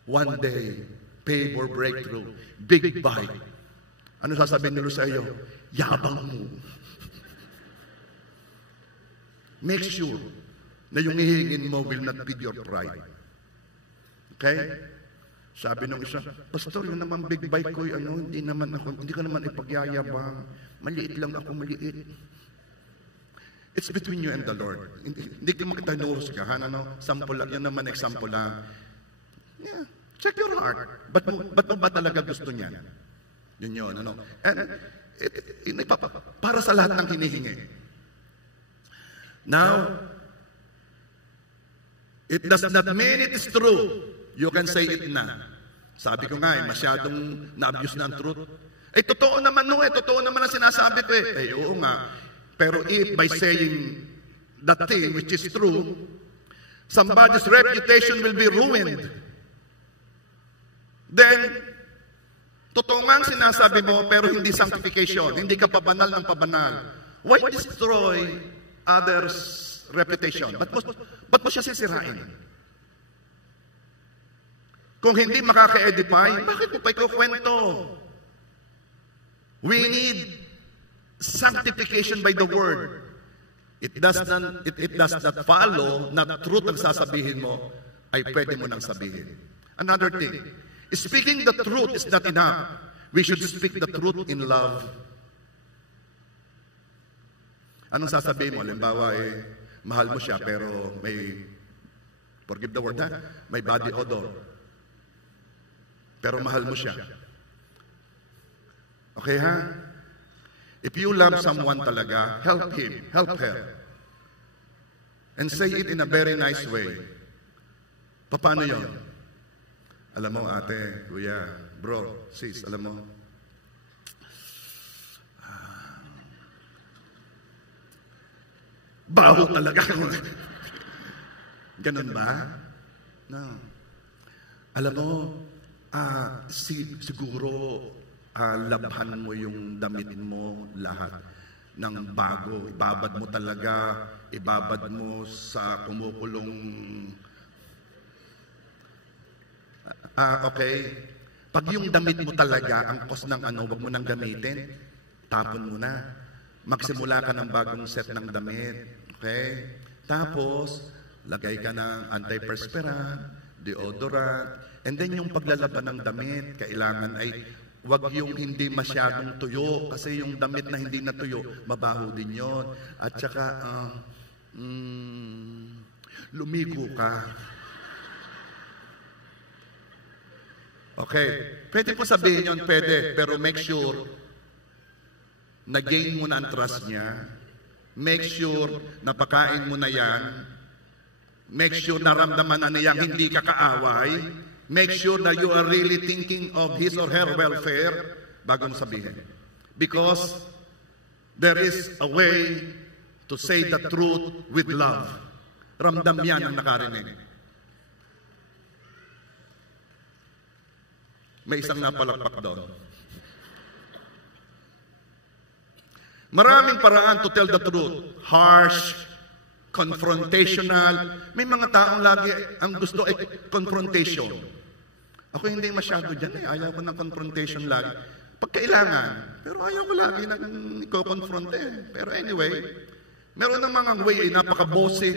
one day, favor breakthrough, big bike. Ano sasabihin nila sa iyo? Yabang mo. Make sure na yung hihingin mo will not feed your pride. Okay? Sabi nung isa, Pastor, yun naman big bike ko, hindi ko naman ipagyayabang. Maliit lang ako, maliit. It's between you and the Lord. Hindi ka makitanuhusgahan, sample lang, yun naman example lang. Yeah, check your heart. Ba't mo ba talaga gusto niya? Yun, And, para sa lahat ng hinihingi. Now, it does not mean it is true. You can say it na. Sabi ko nga, masyadong na-abuse na ang truth. Totoo naman totoo naman ang sinasabi ko oo nga. Pero if by saying that thing which is true, somebody's reputation will be ruined, then, totoo nga ang sinasabi mo, pero hindi sanctification. Hindi ka pabanal ng pabanal. Why destroy others' reputation? Ba't mo siya sisirain? Kung hindi makaka-edify, bakit mo pa ikukwento? We need sanctification by the word. It does not follow na truth ang sasabihin mo ay pwede mo nang sabihin. Another thing, speaking the truth is not enough. We should speak the truth in love. Anong sasabihin mo? Halimbawa, mahal mo siya pero may, forgive the word, may body odor. Pero mahal mo siya. Okay, ha? If you love someone talaga, help him, help her. And say it in a very nice way. Paano yun? Alam mo, ate, kuya, bro, sis, alam mo, baho talaga. Ganun ba? No. Alam mo, siguro, labhan mo yung damit mo lahat ng bago. Ibabad mo talaga, ibabad mo sa kumukulong. Okay. Pag yung damit mo talaga, ang cost ng wag mo nang gamitin, tapon mo na. Magsimula ka ng bagong set ng damit. Okay? Tapos, lagay ka ng antiperspirant, deodorant, and then yung paglalaban ng damit, kailangan ay wag yung hindi masyadong tuyo kasi yung damit na hindi natuyo, mabaho din yon. At saka, lumigo ka. Okay. Pwede po sabihin yun, pwede. Pero make sure na-gain mo na ang trust niya. Make sure napakain mo na yan. Make sure naramdaman na niyang hindi ka kaaway. Make sure that you are really thinking of his or her welfare bago mo sabihin. Because there is a way to say the truth with love. Ramdam yan ang nakarinig. May isang napalakpak doon. Maraming paraan to tell the truth. Harsh, confrontational. May mga taong lagi ang gusto ay confrontation. Ako hindi masyado dyan Ayaw ko ng confrontation lagi. Pagkailangan. Pero ayaw ko lagi nang i-confront Pero anyway, meron ng mga way ay napaka-bossy.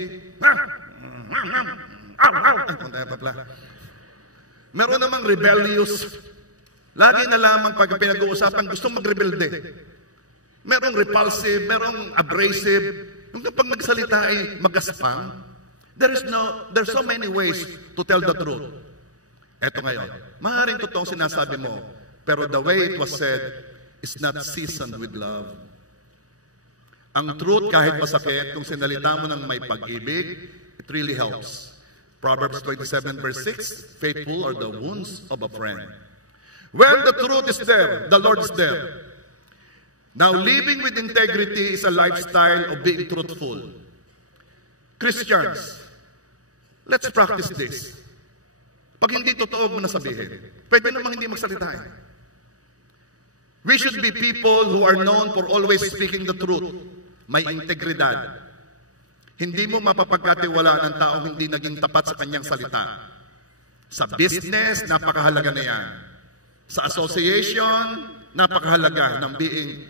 Meron namang rebellious. Lagi na lamang pag pinag-uusapan, gusto mag-rebelde. Merong repulsive, merong abrasive. Yung kapag magsalita ay magaspang. There's so many ways to tell the truth. Eto ngayon, maaaring totoong sinasabi mo, pero the way it was said is not seasoned with love. Ang truth, kahit masakit, kung sinalita mo ng may pag-ibig, it really helps. Proverbs 27 verse 6, faithful are the wounds of a friend. When the truth is there, the Lord is there. Now, living with integrity is a lifestyle of being truthful. Christians, let's practice this. Pag hindi totoo, huwag mo na sabihin. Pwede namang hindi magsalita eh. We should be people who are known for always speaking the truth. May integridad. Hindi mo mapapagkatiwalaan ng taong hindi naging tapat sa kanyang salita. Sa business, napakahalaga na yan. Sa association, napakahalaga ng being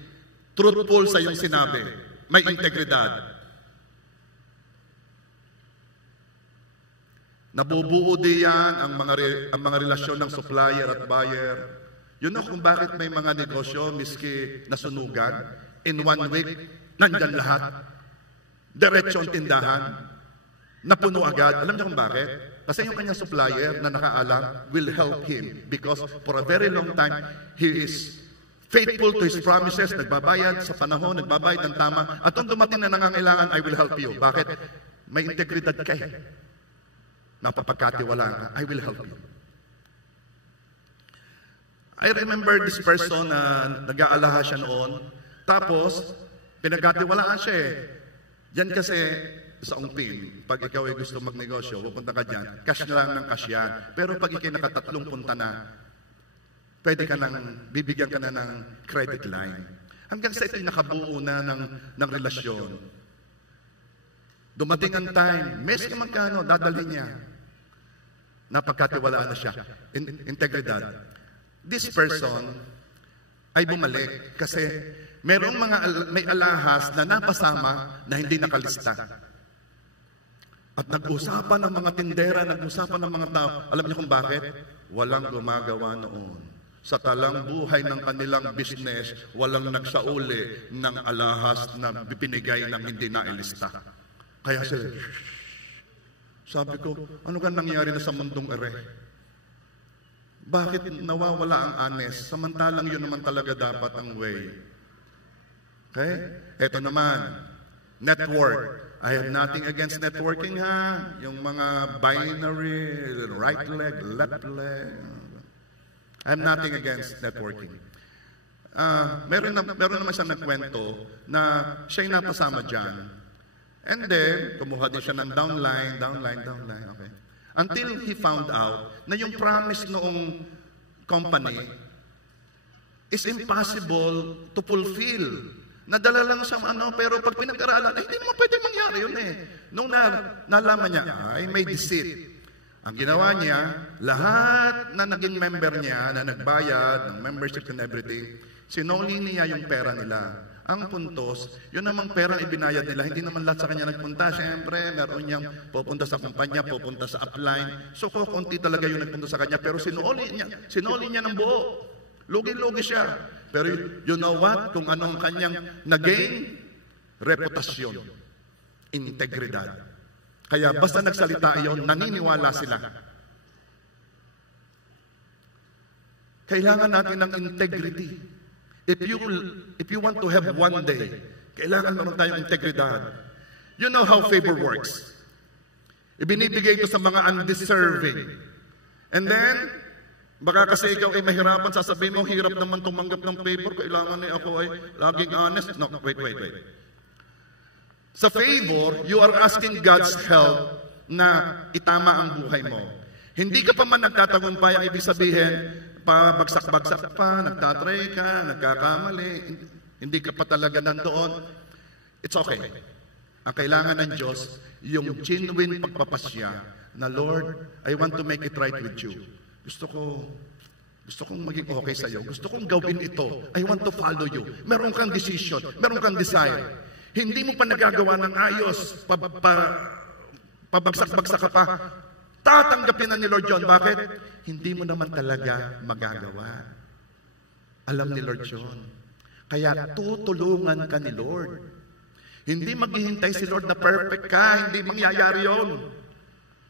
truthful sa iyong sinabi. May integridad. Nabubuo diyan ang mga relasyon ng supplier at buyer. You know kung bakit may mga negosyo, miski nasunugan, in 1 week, nandyan lahat. Diretso ang tindahan. Napuno agad. Alam niyo kung bakit? Kasi yung kanyang supplier na nakaalam will help him because for a very long time, he is faithful to his promises, nagbabayad sa panahon, nagbabayad ng tama. At kung dumating na nangangailangan, I will help you. Bakit? May integridad ka eh. Napapagkatiwalaan ka, I will help you. I remember this person na nag-aalaha siya noon. Tapos, pinagkatiwalaan siya eh. Yan kasi sa ungpin, pag ikaw ay gusto magnegosyo, pupunta ka dyan, cash na lang ng cash yan. Pero pag ikay nakatatlong punta na, pwede ka nang, bibigyan ka na ng credit line. Hanggang sa ito'y nakabuo na ng relasyon. Dumating ang time, mes ka magkano, dadalhin niya. Napagkatiwalaan na siya. Integridad. This person ay bumalik kasi merong may alahas na napasama na hindi nakalista. At nag-usapan ng mga tindera, nag-usapan ng mga tao. Alam niyo kung bakit? Walang gumagawa noon. Sa talang buhay ng kanilang business, walang nagsauli ng alahas na pinigay ng hindi nailista. Kaya sila, sabi ko, ano ka nangyari na sa mundong ere? Bakit nawawala ang honest? Samantalang yun naman talaga dapat ang way. Okay? Ito naman, network. I have nothing against networking ha. Yung mga binary, right leg, left leg. I have nothing against networking. Meron naman siya nagkwento na siya'y napasama dyan. And then, kumuha din siya ng downline. Okay. Until he found out na yung promise noong company is impossible to fulfill. Nadala lang siya pero pag pinag-aralan, hindi naman pwede mangyari yun eh. Nung nalaman niya, ay may deceit. Ang ginawa niya, lahat na naging member niya, na nagbayad ng membership and everything, sinuli niya yung pera nila. Ang puntos, yun namang pera ibinayad nila, hindi naman lahat sa kanya nagpunta. Siyempre, meron niyang pupunta sa kumpanya, pupunta sa upline. So, konti talaga yung nagpunta sa kanya. Pero sinuli niya ng buo. Lugi-lugi siya. Pero you know what? Kung anong kanyang nagain, reputasyon, integridad. Kaya basta nagsalita iyon, naniniwala sila. Kailangan natin ng integrity. If you want to have one day, kailangan meron tayong integridad. You know how favor works. Ibinibigay ito sa mga undeserving. And then, baka kasi ikaw ay mahirapan, sasabihin mo, hirap naman tumanggap ng favor, kailangan ay ako ay laging honest. No, wait. Sa favor, you are asking God's help na itama ang buhay mo. Hindi ka pa man nagtatagumpay, ang ibig sabihin, pabagsak-bagsak pa, nagtatry ka, nagkakamali, hindi ka pa talaga nandoon. It's okay. Ang kailangan ng Diyos, yung genuine pagpapasya na, Lord, I want to make it right with you. Gusto kong maging okay sa iyo. Gusto kong gawin ito. I want to follow you. Meron kang decision. Meron kang desire. Hindi mo pa nagagawa ng ayos. Pabagsak-bagsak ka pa. Tatanggapin na ni Lord John. Bakit? Hindi mo naman talaga magagawa. Alam ni Lord John. Kaya tutulungan ka ni Lord. Hindi maghihintay si Lord na perfect ka. Hindi mangyayari yon.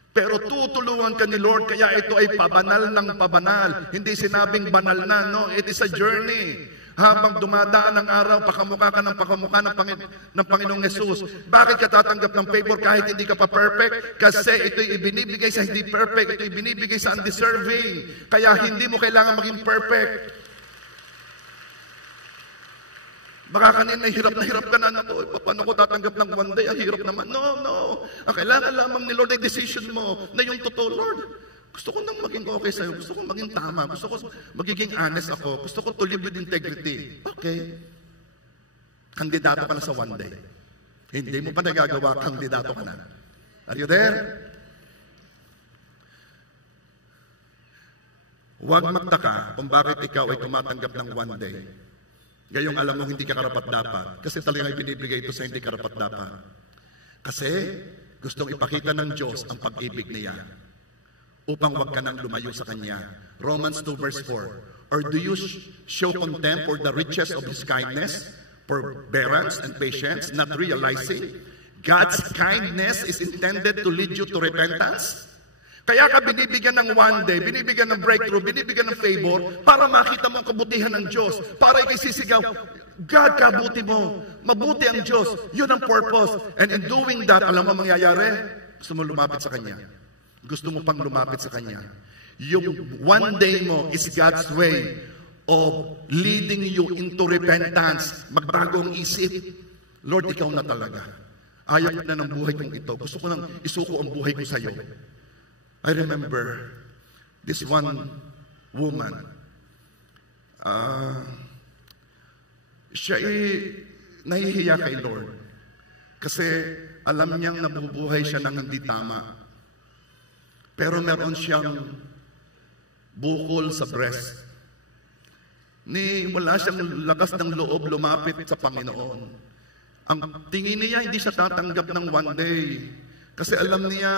Pero tutulungan ka ni Lord, kaya ito ay pabanal ng pabanal. Hindi sinabing banal na, no? It is a journey. Habang dumadaan ang araw, pakamukha ka ng Panginoong Jesus. Bakit ka tatanggap ng favor kahit hindi ka pa perfect? Kasi ito'y ibinibigay sa hindi perfect. Ito'y ibinibigay sa undeserving. Kaya hindi mo kailangan maging perfect. Baka kanina na hirap ka na ako. Paano ko tatanggap ng one day? Ang hirap naman. No. Ang kailangan lamang ni Lord ay decision mo na yung totoo, Lord. Gusto ko nang maging okay sa'yo. Gusto ko maging tama. Gusto ko magiging honest ako. Gusto ko to live with integrity. Okay. Kandidato ka na sa one day. Hindi mo pa nagagawa, kandidato ka na. Are you there? Huwag magtaka kung bakit ikaw ay tumatanggap ng one day. Ngayong alam mo hindi ka karapat-dapat. Kasi talagang binibigay ito sa hindi karapat-dapat. Kasi gustong ipakita ng Diyos ang pag-ibig niya upang wag ka nang lumayo sa Kanya. Romans 2 verse 4. Or do you show contempt for the riches of His kindness, forbearance and patience, not realizing God's kindness is intended to lead you to repentance? Kaya ka binibigyan ng one day, binibigyan ng breakthrough, binibigyan ng favor para makita mo ang kabutihan ng Diyos. Para ikay sisigaw, God, kabuti mo. Mabuti ang Diyos. Yun ang purpose. And in doing that, alam mo mangyayari? Gusto mo lumapit sa Kanya. Gusto mo pang lumapit sa Kanya. Yung one day mo is God's way of leading you into repentance. Magbago ang isip. Lord, ikaw na talaga. Ayaw na ng buhay kong ito. Gusto ko nang isuko ang buhay ko sa iyo. I remember this one woman. Siya nahihiya kay Lord. Kasi alam niyang nabubuhay siya ng hindi tama. Pero meron siyang bukol sa breast. Wala siyang lakas ng loob lumapit sa Panginoon. Ang tingin niya, hindi siya tatanggap ng one day. Kasi alam niya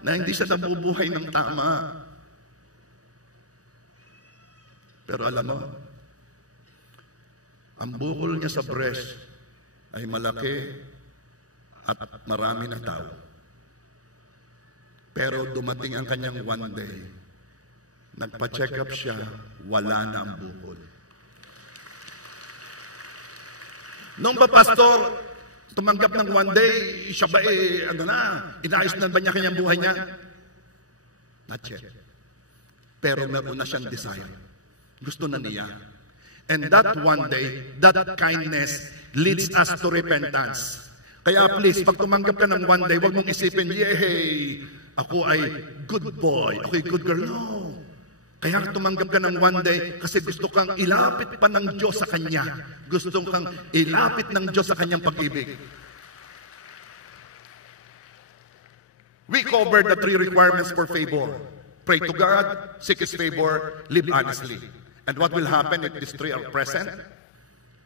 na hindi siya nabubuhay ng tama. Pero alam mo, ang bukol niya sa breast ay malaki at marami na tao. Pero dumating ang kanyang one day, nagpa-check up siya, wala na ang bukol. Nung ba, Pastor, tumanggap ng one day, siya ba inayos na ba niya kanyang buhay niya? Not yet. Pero meron na siyang desire. Gusto na niya. And that one day, that kindness leads us to repentance. Kaya please, pag tumanggap ka ng one day, huwag mong isipin, yay, ako ay good boy, ako ay good girl. No. Kaya tumanggap ka ng one day kasi gusto kang ilapit pa ng Diyos sa Kanya. Gusto kang ilapit ng Diyos sa Kanyang pag-ibig. We covered the 3 requirements for favor. Pray to God, seek His favor, live honestly. And what will happen if these 3 are present?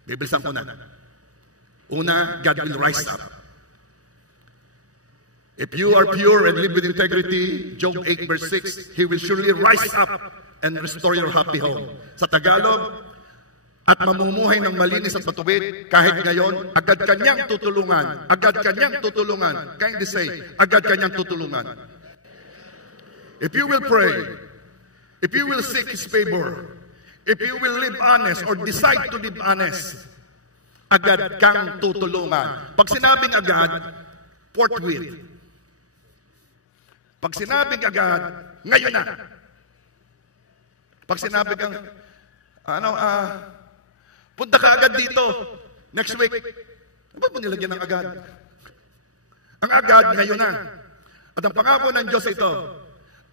Bibilisan ko na. Una, God will rise up. If you are pure and live with integrity, Job 8 verse 6, He will surely rise up and restore your happy home. Sa Tagalog, at mamumuhay ng malinis at matuwid, kahit ngayon, agad kanyang tutulungan. Agad kanyang tutulungan. Kindly say, agad kanyang tutulungan. If you will pray, if you will seek His favor, if you will live honest or decide to live honest, agad kang tutulungan. Pag sinabing agad, forthwith. Pag sinabing agad, ngayon na. Pag sinabi kang, punta ka agad dito, next week, ba't mo nilagyan ng agad? Ang agad, ngayon na. At ang pangako ng Diyos ito,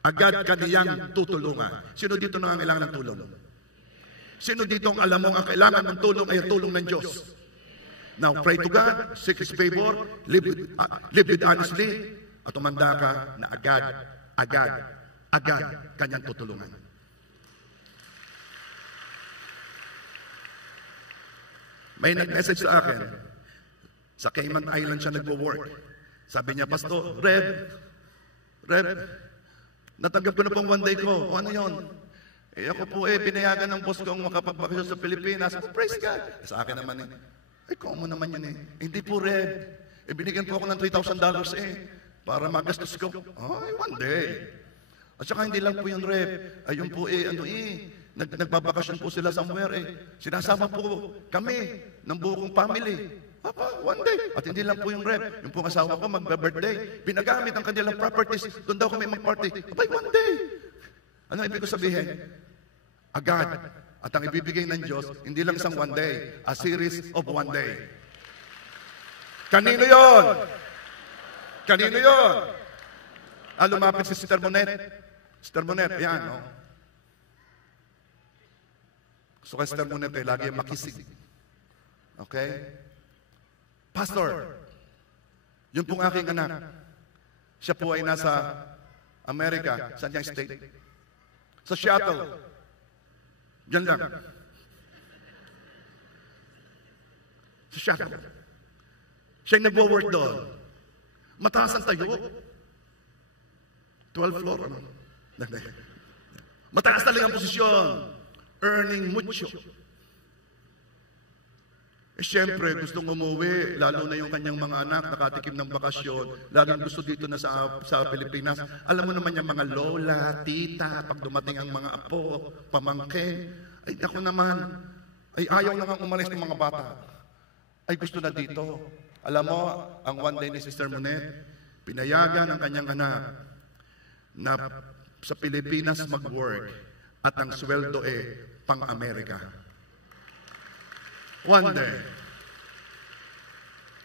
agad ka niyang tutulungan. Sino dito na ang kailangan ng tulong? Sino dito ang alam mo ang kailangan ng tulong ay ang tulong ng Diyos? Now, pray to God, seek His favor, live with honestly, at umanda ka na agad kanyang tutulungan. May nag-message sa akin, sa Cayman Island siya nagwo-work. Sabi niya, Pastor, Rev, natanggap ko na pong one day ko. O ano yun? Ako po pinayagan ng boss kong makapagbakasyon sa Pilipinas. Praise God. Sa akin naman common naman yan Hindi po, Rev. Binigyan po ako ng $3,000 para magastos ko. Ay, one day. At saka hindi lang po yung rep. Ayun po nagbabakasyon po sila somewhere Sinasama po kami ng buong family. Papa, one day. At hindi lang po yung rep. Yung pong asawa ko magbe-birthday. Pinagamit ang kanilang properties. Doon daw kami mag-party. Abay, one day. Ano ibig ko sabihin? Agad. At ang ibibigay ng Diyos, hindi lang isang one day. A series of one day. Kanino yon? Kanino yon? Lumapit si Sister Monet. Sister Monet, ayan, no? So kay Sister Monet, lagi makisig. Okay? Pastor, yun pong aking anak. Siya po ay nasa Amerika, sa niyang state. Sa Seattle. Diyan lang. Sa Seattle. Siya ay nagwo-work doon. Mataas ang tayo. 12th floor, ano? Mataas talaga ang posisyon. Earning mucho. Siyempre, gustong umuwi, lalo na yung kanyang mga anak, nakatikim ng bakasyon, laging gusto dito na sa Pilipinas. Alam mo naman yung mga lola, tita, pag dumating ang mga apo, pamangkin, ay ako naman, ay ayaw na nga umalis ng mga bata. Ay gusto na dito. Alam mo, ang one day ni Sister Monet, pinayagan ang kanyang anak na sa Pilipinas mag-work at ang sweldo pang-Amerika. One day.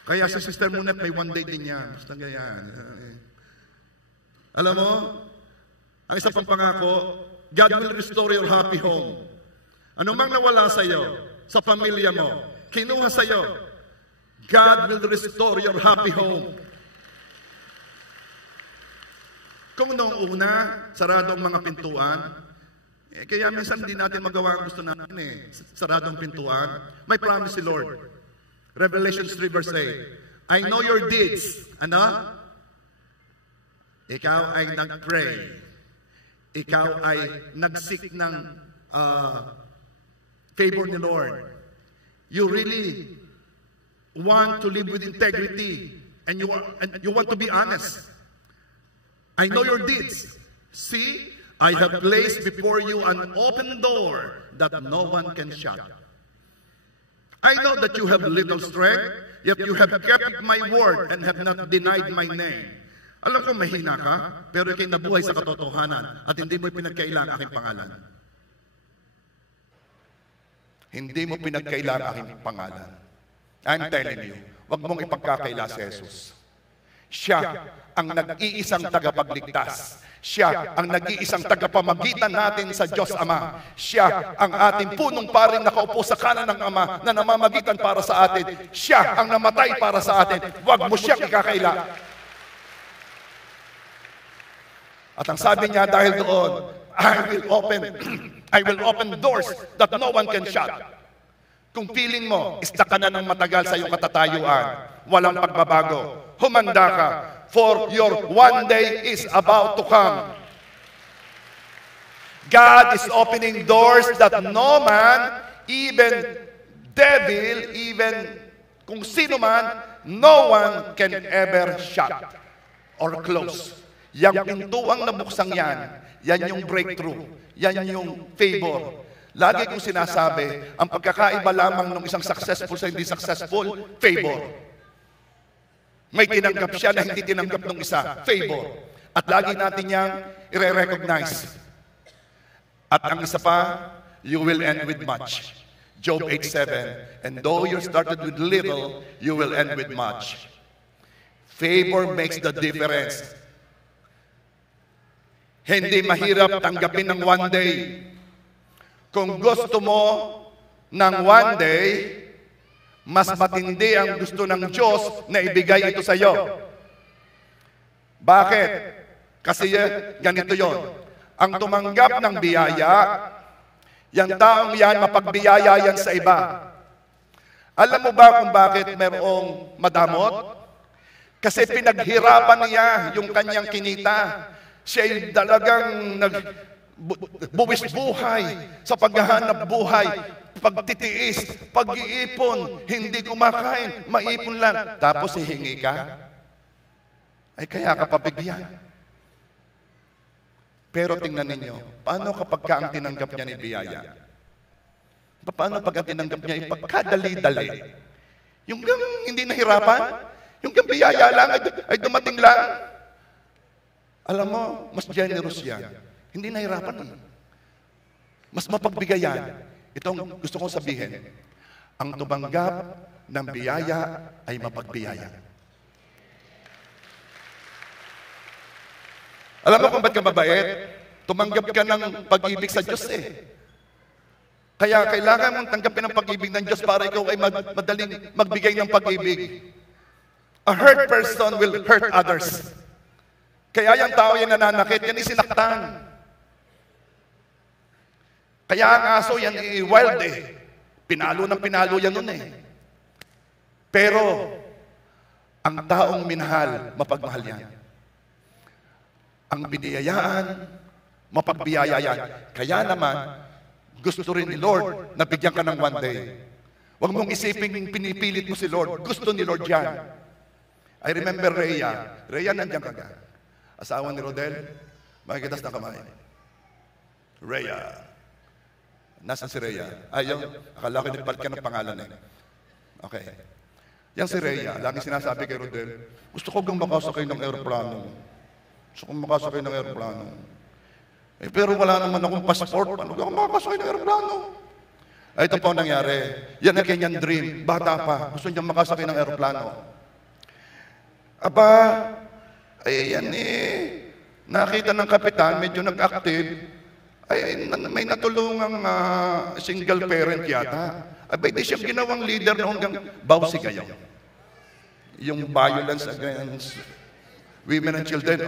Kaya sa Sister Monet, may one day din yan. Basta ganyan. Alam mo, ang isa pang pangako, God will restore your happy home. Ano mang nawala sa iyo, sa pamilya mo, kinuha sa iyo, God will restore your happy home. Kung noong una, sarado ang mga pintuan, kaya minsan hindi natin magawa ang gusto natin Saradong pintuan. May promise si Lord. Revelation 3 verse 8. I know your deeds. Ano? Ikaw ay nag-pray. Ikaw ay nag-seek ng favor ni Lord. You really want to live with integrity. And you want to be honest. I know your deeds. See? I have placed before you an open door that no one can shut. I know that you have little strength, yet you have kept my word and have not denied my name. Alam ko mahina ka, pero ikay nabuhay sa katotohanan at hindi mo pinagkailangan aking pangalan. Hindi mo pinagkailangan aking pangalan. I'm telling you, wag mong ipagkakaila si Jesus. Siya ang nag-iisang tagapagligtas. Siya ang nag-iisang tagapamagitan natin sa Diyos Ama. Siya ang ating punong paring nakaupo sa kanan ng Ama na namamagitan para sa atin. Siya ang namatay para sa atin. Huwag mo siyang ikakaila. At ang sabi niya dahil doon, I will open doors that no one can shut. Kung feeling mo, stuck ka na ng matagal sa iyong katatayuan, walang pagbabago, humanda ka, for your one day is about to come. God is opening doors that no man, even devil, even kung sino man, no one can ever shut or close. Yang pintuang nabuksang yan yung breakthrough, yan yung favor. Lagi kong sinasabi, ang pagkakaiba lamang ng isang successful sa hindi successful, favor. May tinanggap siya na hindi tinanggap ng isa. Favor. At lagi natin yang i-recognize. At ang isa pa, you will end with much. Job 8:7. And though you started with little, you will end with much. Favor makes the difference. Hindi mahirap tanggapin ng one day. Kung gusto mo ng one day, mas matindi ang gusto ng Diyos na ibigay ito sa iyo. Bakit? Kasi ganito yon. Ang tumanggap ng biyaya, yung taong yan, mapagbiyaya yan sa iba. Alam mo ba kung bakit merong madamot? Kasi pinaghirapan niya yung kanyang kinita. Siya'y talagang buwis buhay sa paghahanap buhay. Pagtitiis, pag-iipon, hindi kumakain, maipon lang. Tapos hihingi ka? ay kaya ka pabigyan. Pero tingnan ninyo, paano kapag ka ang tinanggap niya ni biyaya? Paano pag ang tinanggap niya ipagkadali-dali? Yung hindi nahirapan? Yung biyaya lang ay dumating lang? Alam mo, mas generous yan. Hindi nahirapan. Mas mapagbigayan. Ito ang gusto kong sabihin. Ang tumanggap ng biyaya ay mapagbiyaya. Alam mo kung ba't ka mabait? Tumanggap ka ng pag-ibig sa Diyos Kaya kailangan mong tanggapin ang pag-ibig ng Diyos para ikaw ay madaling magbigay ng pag-ibig. A hurt person will hurt others. Kaya yung tao yan nananakit, yan isinaktan. Kaya ang aso yan wild Pinalo ng pinalo yan nun Pero, ang taong minahal, mapagmahal yan. Ang biniyayaan, mapagbiyaya yan. Kaya naman, gusto rin ni Lord na bigyan ka ng one day. Huwag mong isipin pinipilit mo si Lord. Gusto ni Lord yan. I remember Rhea. Rhea, nandiyan ka ka. Asawa ni Rodel. Makikitas na kamay. Rhea. Nasaan si Rhea? Ayaw. Akala ko nagpalit ka ng pangalan Okay. Yan si Rhea. Lagi sinasabi kay Rodel, gusto ko bang makasakay ng aeroplano. Gusto kong makasakay ng aeroplano. Pero wala naman akong passport. Paano ako makasakay ng aeroplano? Ito po ang nangyari. Yan ang kanyang dream. Bata pa. Gusto niya makasakay ng aeroplano. Aba, yan nakita ng kapitan, medyo nag-active. May natulungang single parent yata. Abay, di siya ginawang leader noong hanggang Bausi kayo. Yung violence against women and children.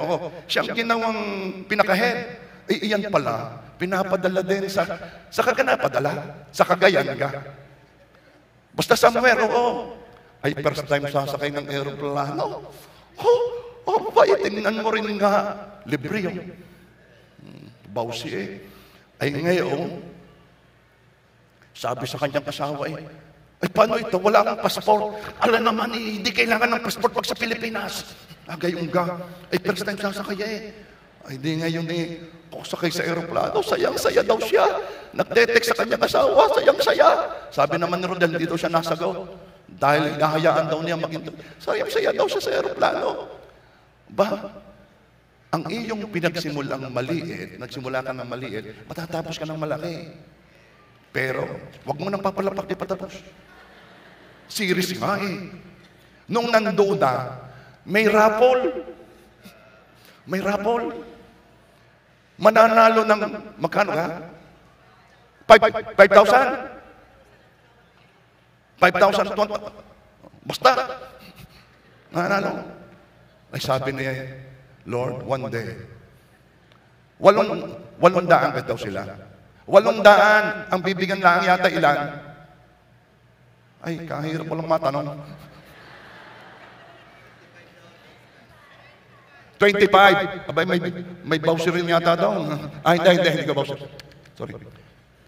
Siyang ginawang pinaka-head. Iyan pala, pinapadala din sa kaganapadala, sa Cagayan ka. Basta somewhere, ay first time sasakay ng aeroplano. Tingnan mo rin nga, libre yung Bausi Ay ngayon, sabi sa kanyang asawa ay paano ito? Wala akong passport. Alam naman hindi kailangan ng passport pag sa Pilipinas. Gayon ka. Ay first time sasakay Ay di ngayon sakay sa aeroplano, sayang-saya daw siya. Nag-detect sa kanyang asawa, sayang-saya. Sabi naman ni Rodel, dito siya nasagot. Dahil nahayaan daw niya maging sayang-saya daw siya sa aeroplano. Ang iyong pinagsimulang maliit, nagsimula ka ng maliit, matatapos ka ng malaki. Pero, wag mo nang papalapak di patapos. Series nga Nung nandoon na, may raffle. May raffle. Mananalo ng, magkano ka? 5,000? 5,000? Basta. Mananalo. Ay sabi niya, Lord, one day. 800 ka daw sila. 800 ang bibigyan lang yata ilan. Ay, kahirap ko lang matanong. 25. Abay, may voucher rin yata daw. Hindi ka voucher. Sorry.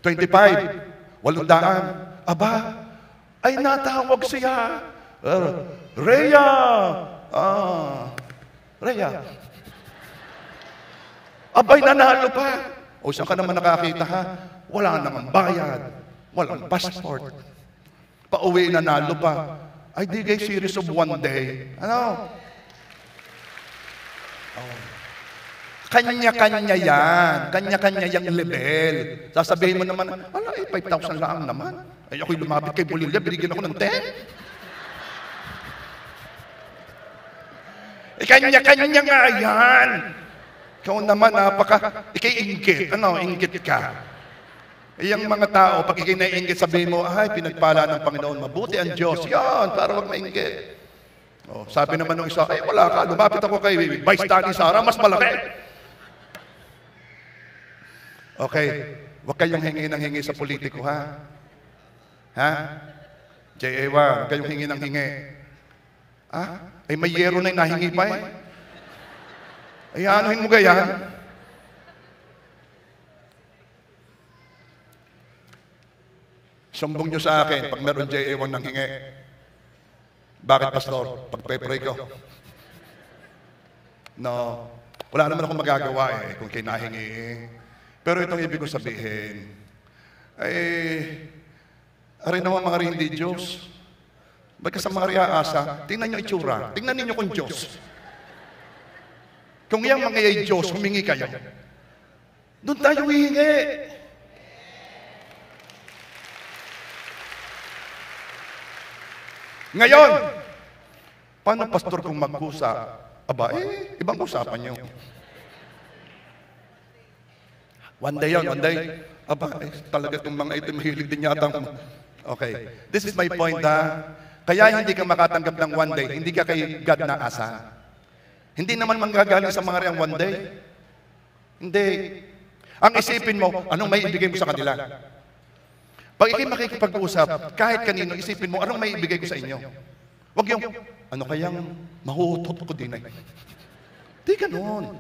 25. 800. Aba, ay natawag siya. Rhea. Rhea. Abay, nanalo pa. O, saan ka naman nakakita ha? Wala namang bayad. Walang passport. Pauwi, nanalo pa. Ay, di kay series of one day. Ano? Kanya-kanya yan. Kanya-kanya yung level. Sasabihin mo naman, 5,000 lang naman. Ay, ako'y lumapit kay Bulilya, binigyan ako ng 10. Kanya-kanya nga yan. Ikaw naman, ikay-inggit. Inggit ka. Yung mga tao, pag ikay na-inggit, sabihin mo, pinagpala ng Panginoon, mabuti ang Diyos. Yan, para wag mainggit. Sabi naman ng isa, wala ka, lumapit ako kay Vice Tani Sara, mas malaki. Okay, wag kayong hingi ng hingi sa politiko, ha? J.A. wag kayong hingi ng hingi. Ay, may yero na yung nahingi pa Ay, anuhin mo kaya? Sumbong nyo sa akin pag meron J.A. wag nang hingi. Bakit, Pastor? Pagpe-pray ko. No. Wala naman akong magagawa kung kinahingi Pero itong ibig ko sabihin, aray naman mga rin di Diyos. Ba't sa mga riyaasa, tingnan nyo itsura. Tingnan ninyo kung Diyos. Kung yung mga Diyos, humingi kayo. Doon tayo hihingi. Ngayon, paano pastor kung magkusa? Aba, ibang usapan nyo. One day yun, one day. Aba, talaga itong mga ito mahilig din yata. Okay, this is my point Kaya hindi ka makatanggap ng one day, hindi ka kay God naasa. Hindi naman manggagaling sa mga riyang one day. Hindi. Ang isipin mo, anong may ibigay mo sa kanila? Pag ikay makikipag-usap, kahit kanino, isipin mo, anong may ibigay ko sa inyo? Huwag yung, ano kayang mahutot ko din ay. Di ganun.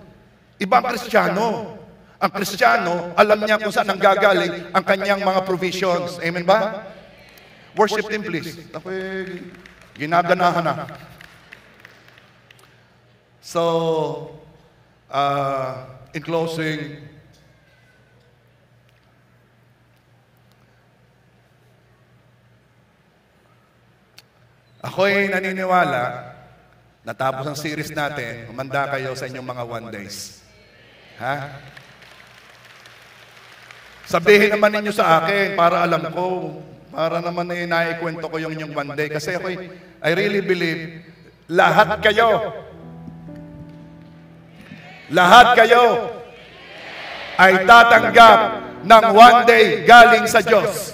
Ibang Kristiyano. Ang Kristiyano, alam niya kung saan ang gagaling ang kanyang mga provisions. Amen ba? Worship Him, please. Ako ginaganahan na. So, in closing, ako'y naniniwala, natapos ang series natin, humanda kayo sa inyong mga one days. Ha? Sabihin naman ninyo sa akin para alam ko, para naman naikwento ko yung inyong one day. Kasi ako, I really believe, lahat kayo ay tatanggap ng one day galing sa Diyos.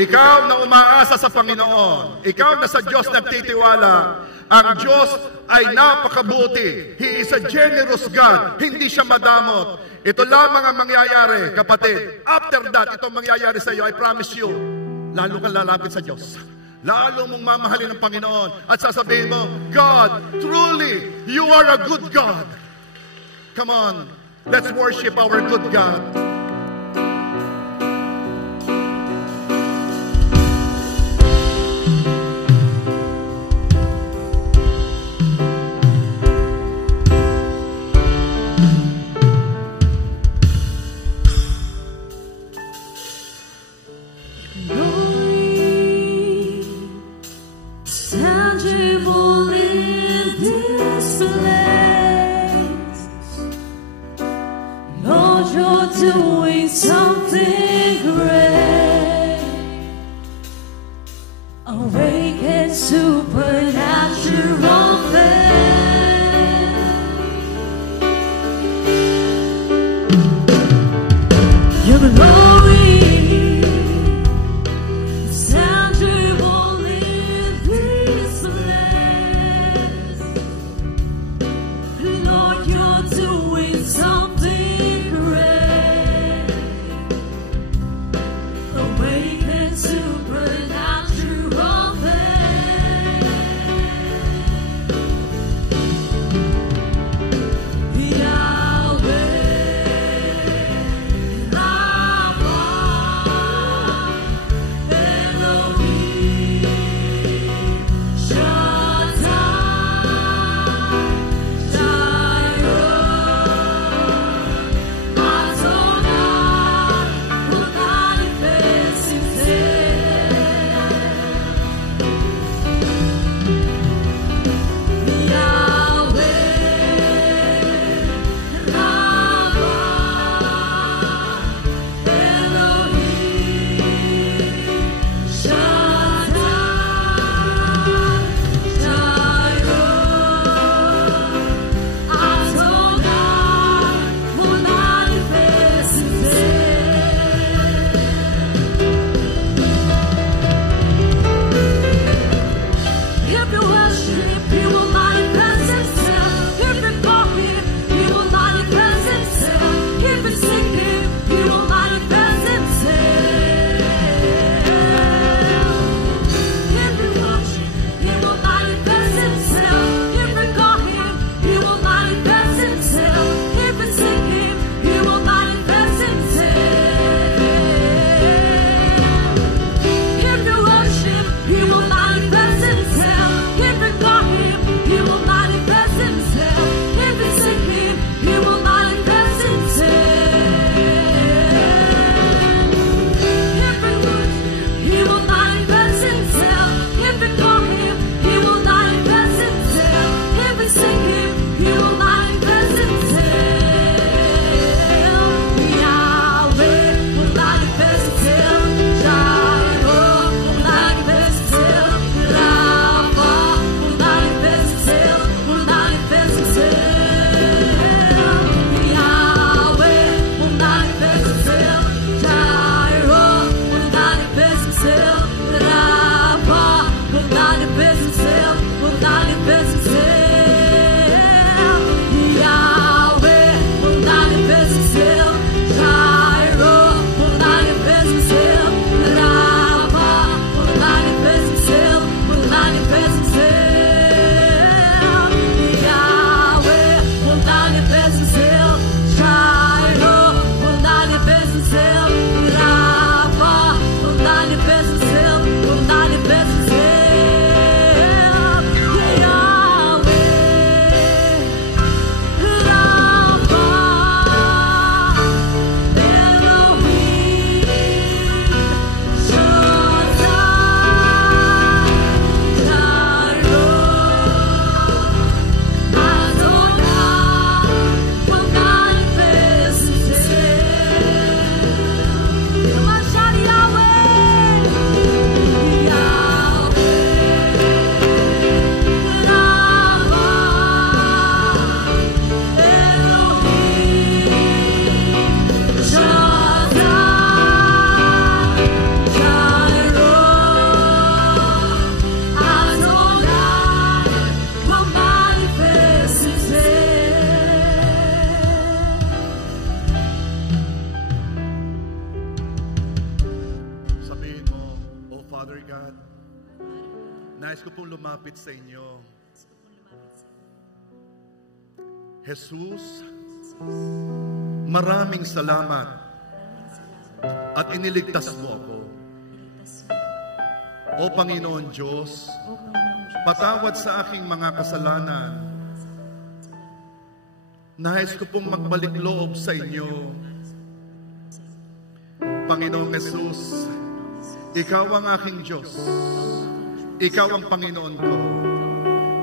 Ikaw na umaasa sa Panginoon, ikaw na sa Diyos nagtitiwala, ang Diyos ay napakabuti. He is a generous God. Hindi siya madamot. Ito lamang ang mangyayari, kapatid. After that, itong mangyayari sa iyo, I promise you, lalo kang lalapit sa Diyos. Lalo mong mamahalin ng Panginoon. At sasabihin mo, God, truly, you are a good God. Come on, let's worship our good God. He will manifest himself. Nais ko pong lumapit sa inyo. Jesus, maraming salamat at iniligtas mo ako. O Panginoon Diyos, patawad sa aking mga kasalanan. Nais ko pong magbalik loob sa inyo. Panginoong Jesus, Ikaw ang aking Diyos. Ikaw ang Panginoon ko.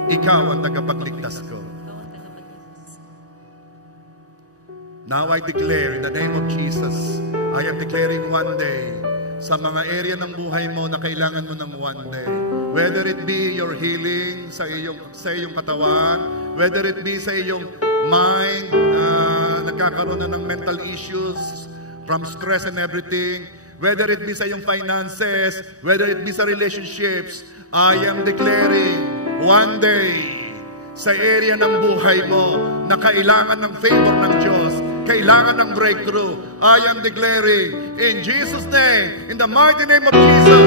Ikaw ang tagapagligtas ko. Now I declare in the name of Jesus, I am declaring one day sa mga area ng buhay mo na kailangan mo ng one day. Whether it be your healing sa iyong katawan, whether it be sa iyong mind, nagkakaroon na ng mental issues from stress and everything, whether it be sa iyong finances, whether it be sa relationships, I am declaring one day sa area ng buhay mo na kailangan ng favor ng Diyos, kailangan ng breakthrough. I am declaring in Jesus' name, in the mighty name of Jesus,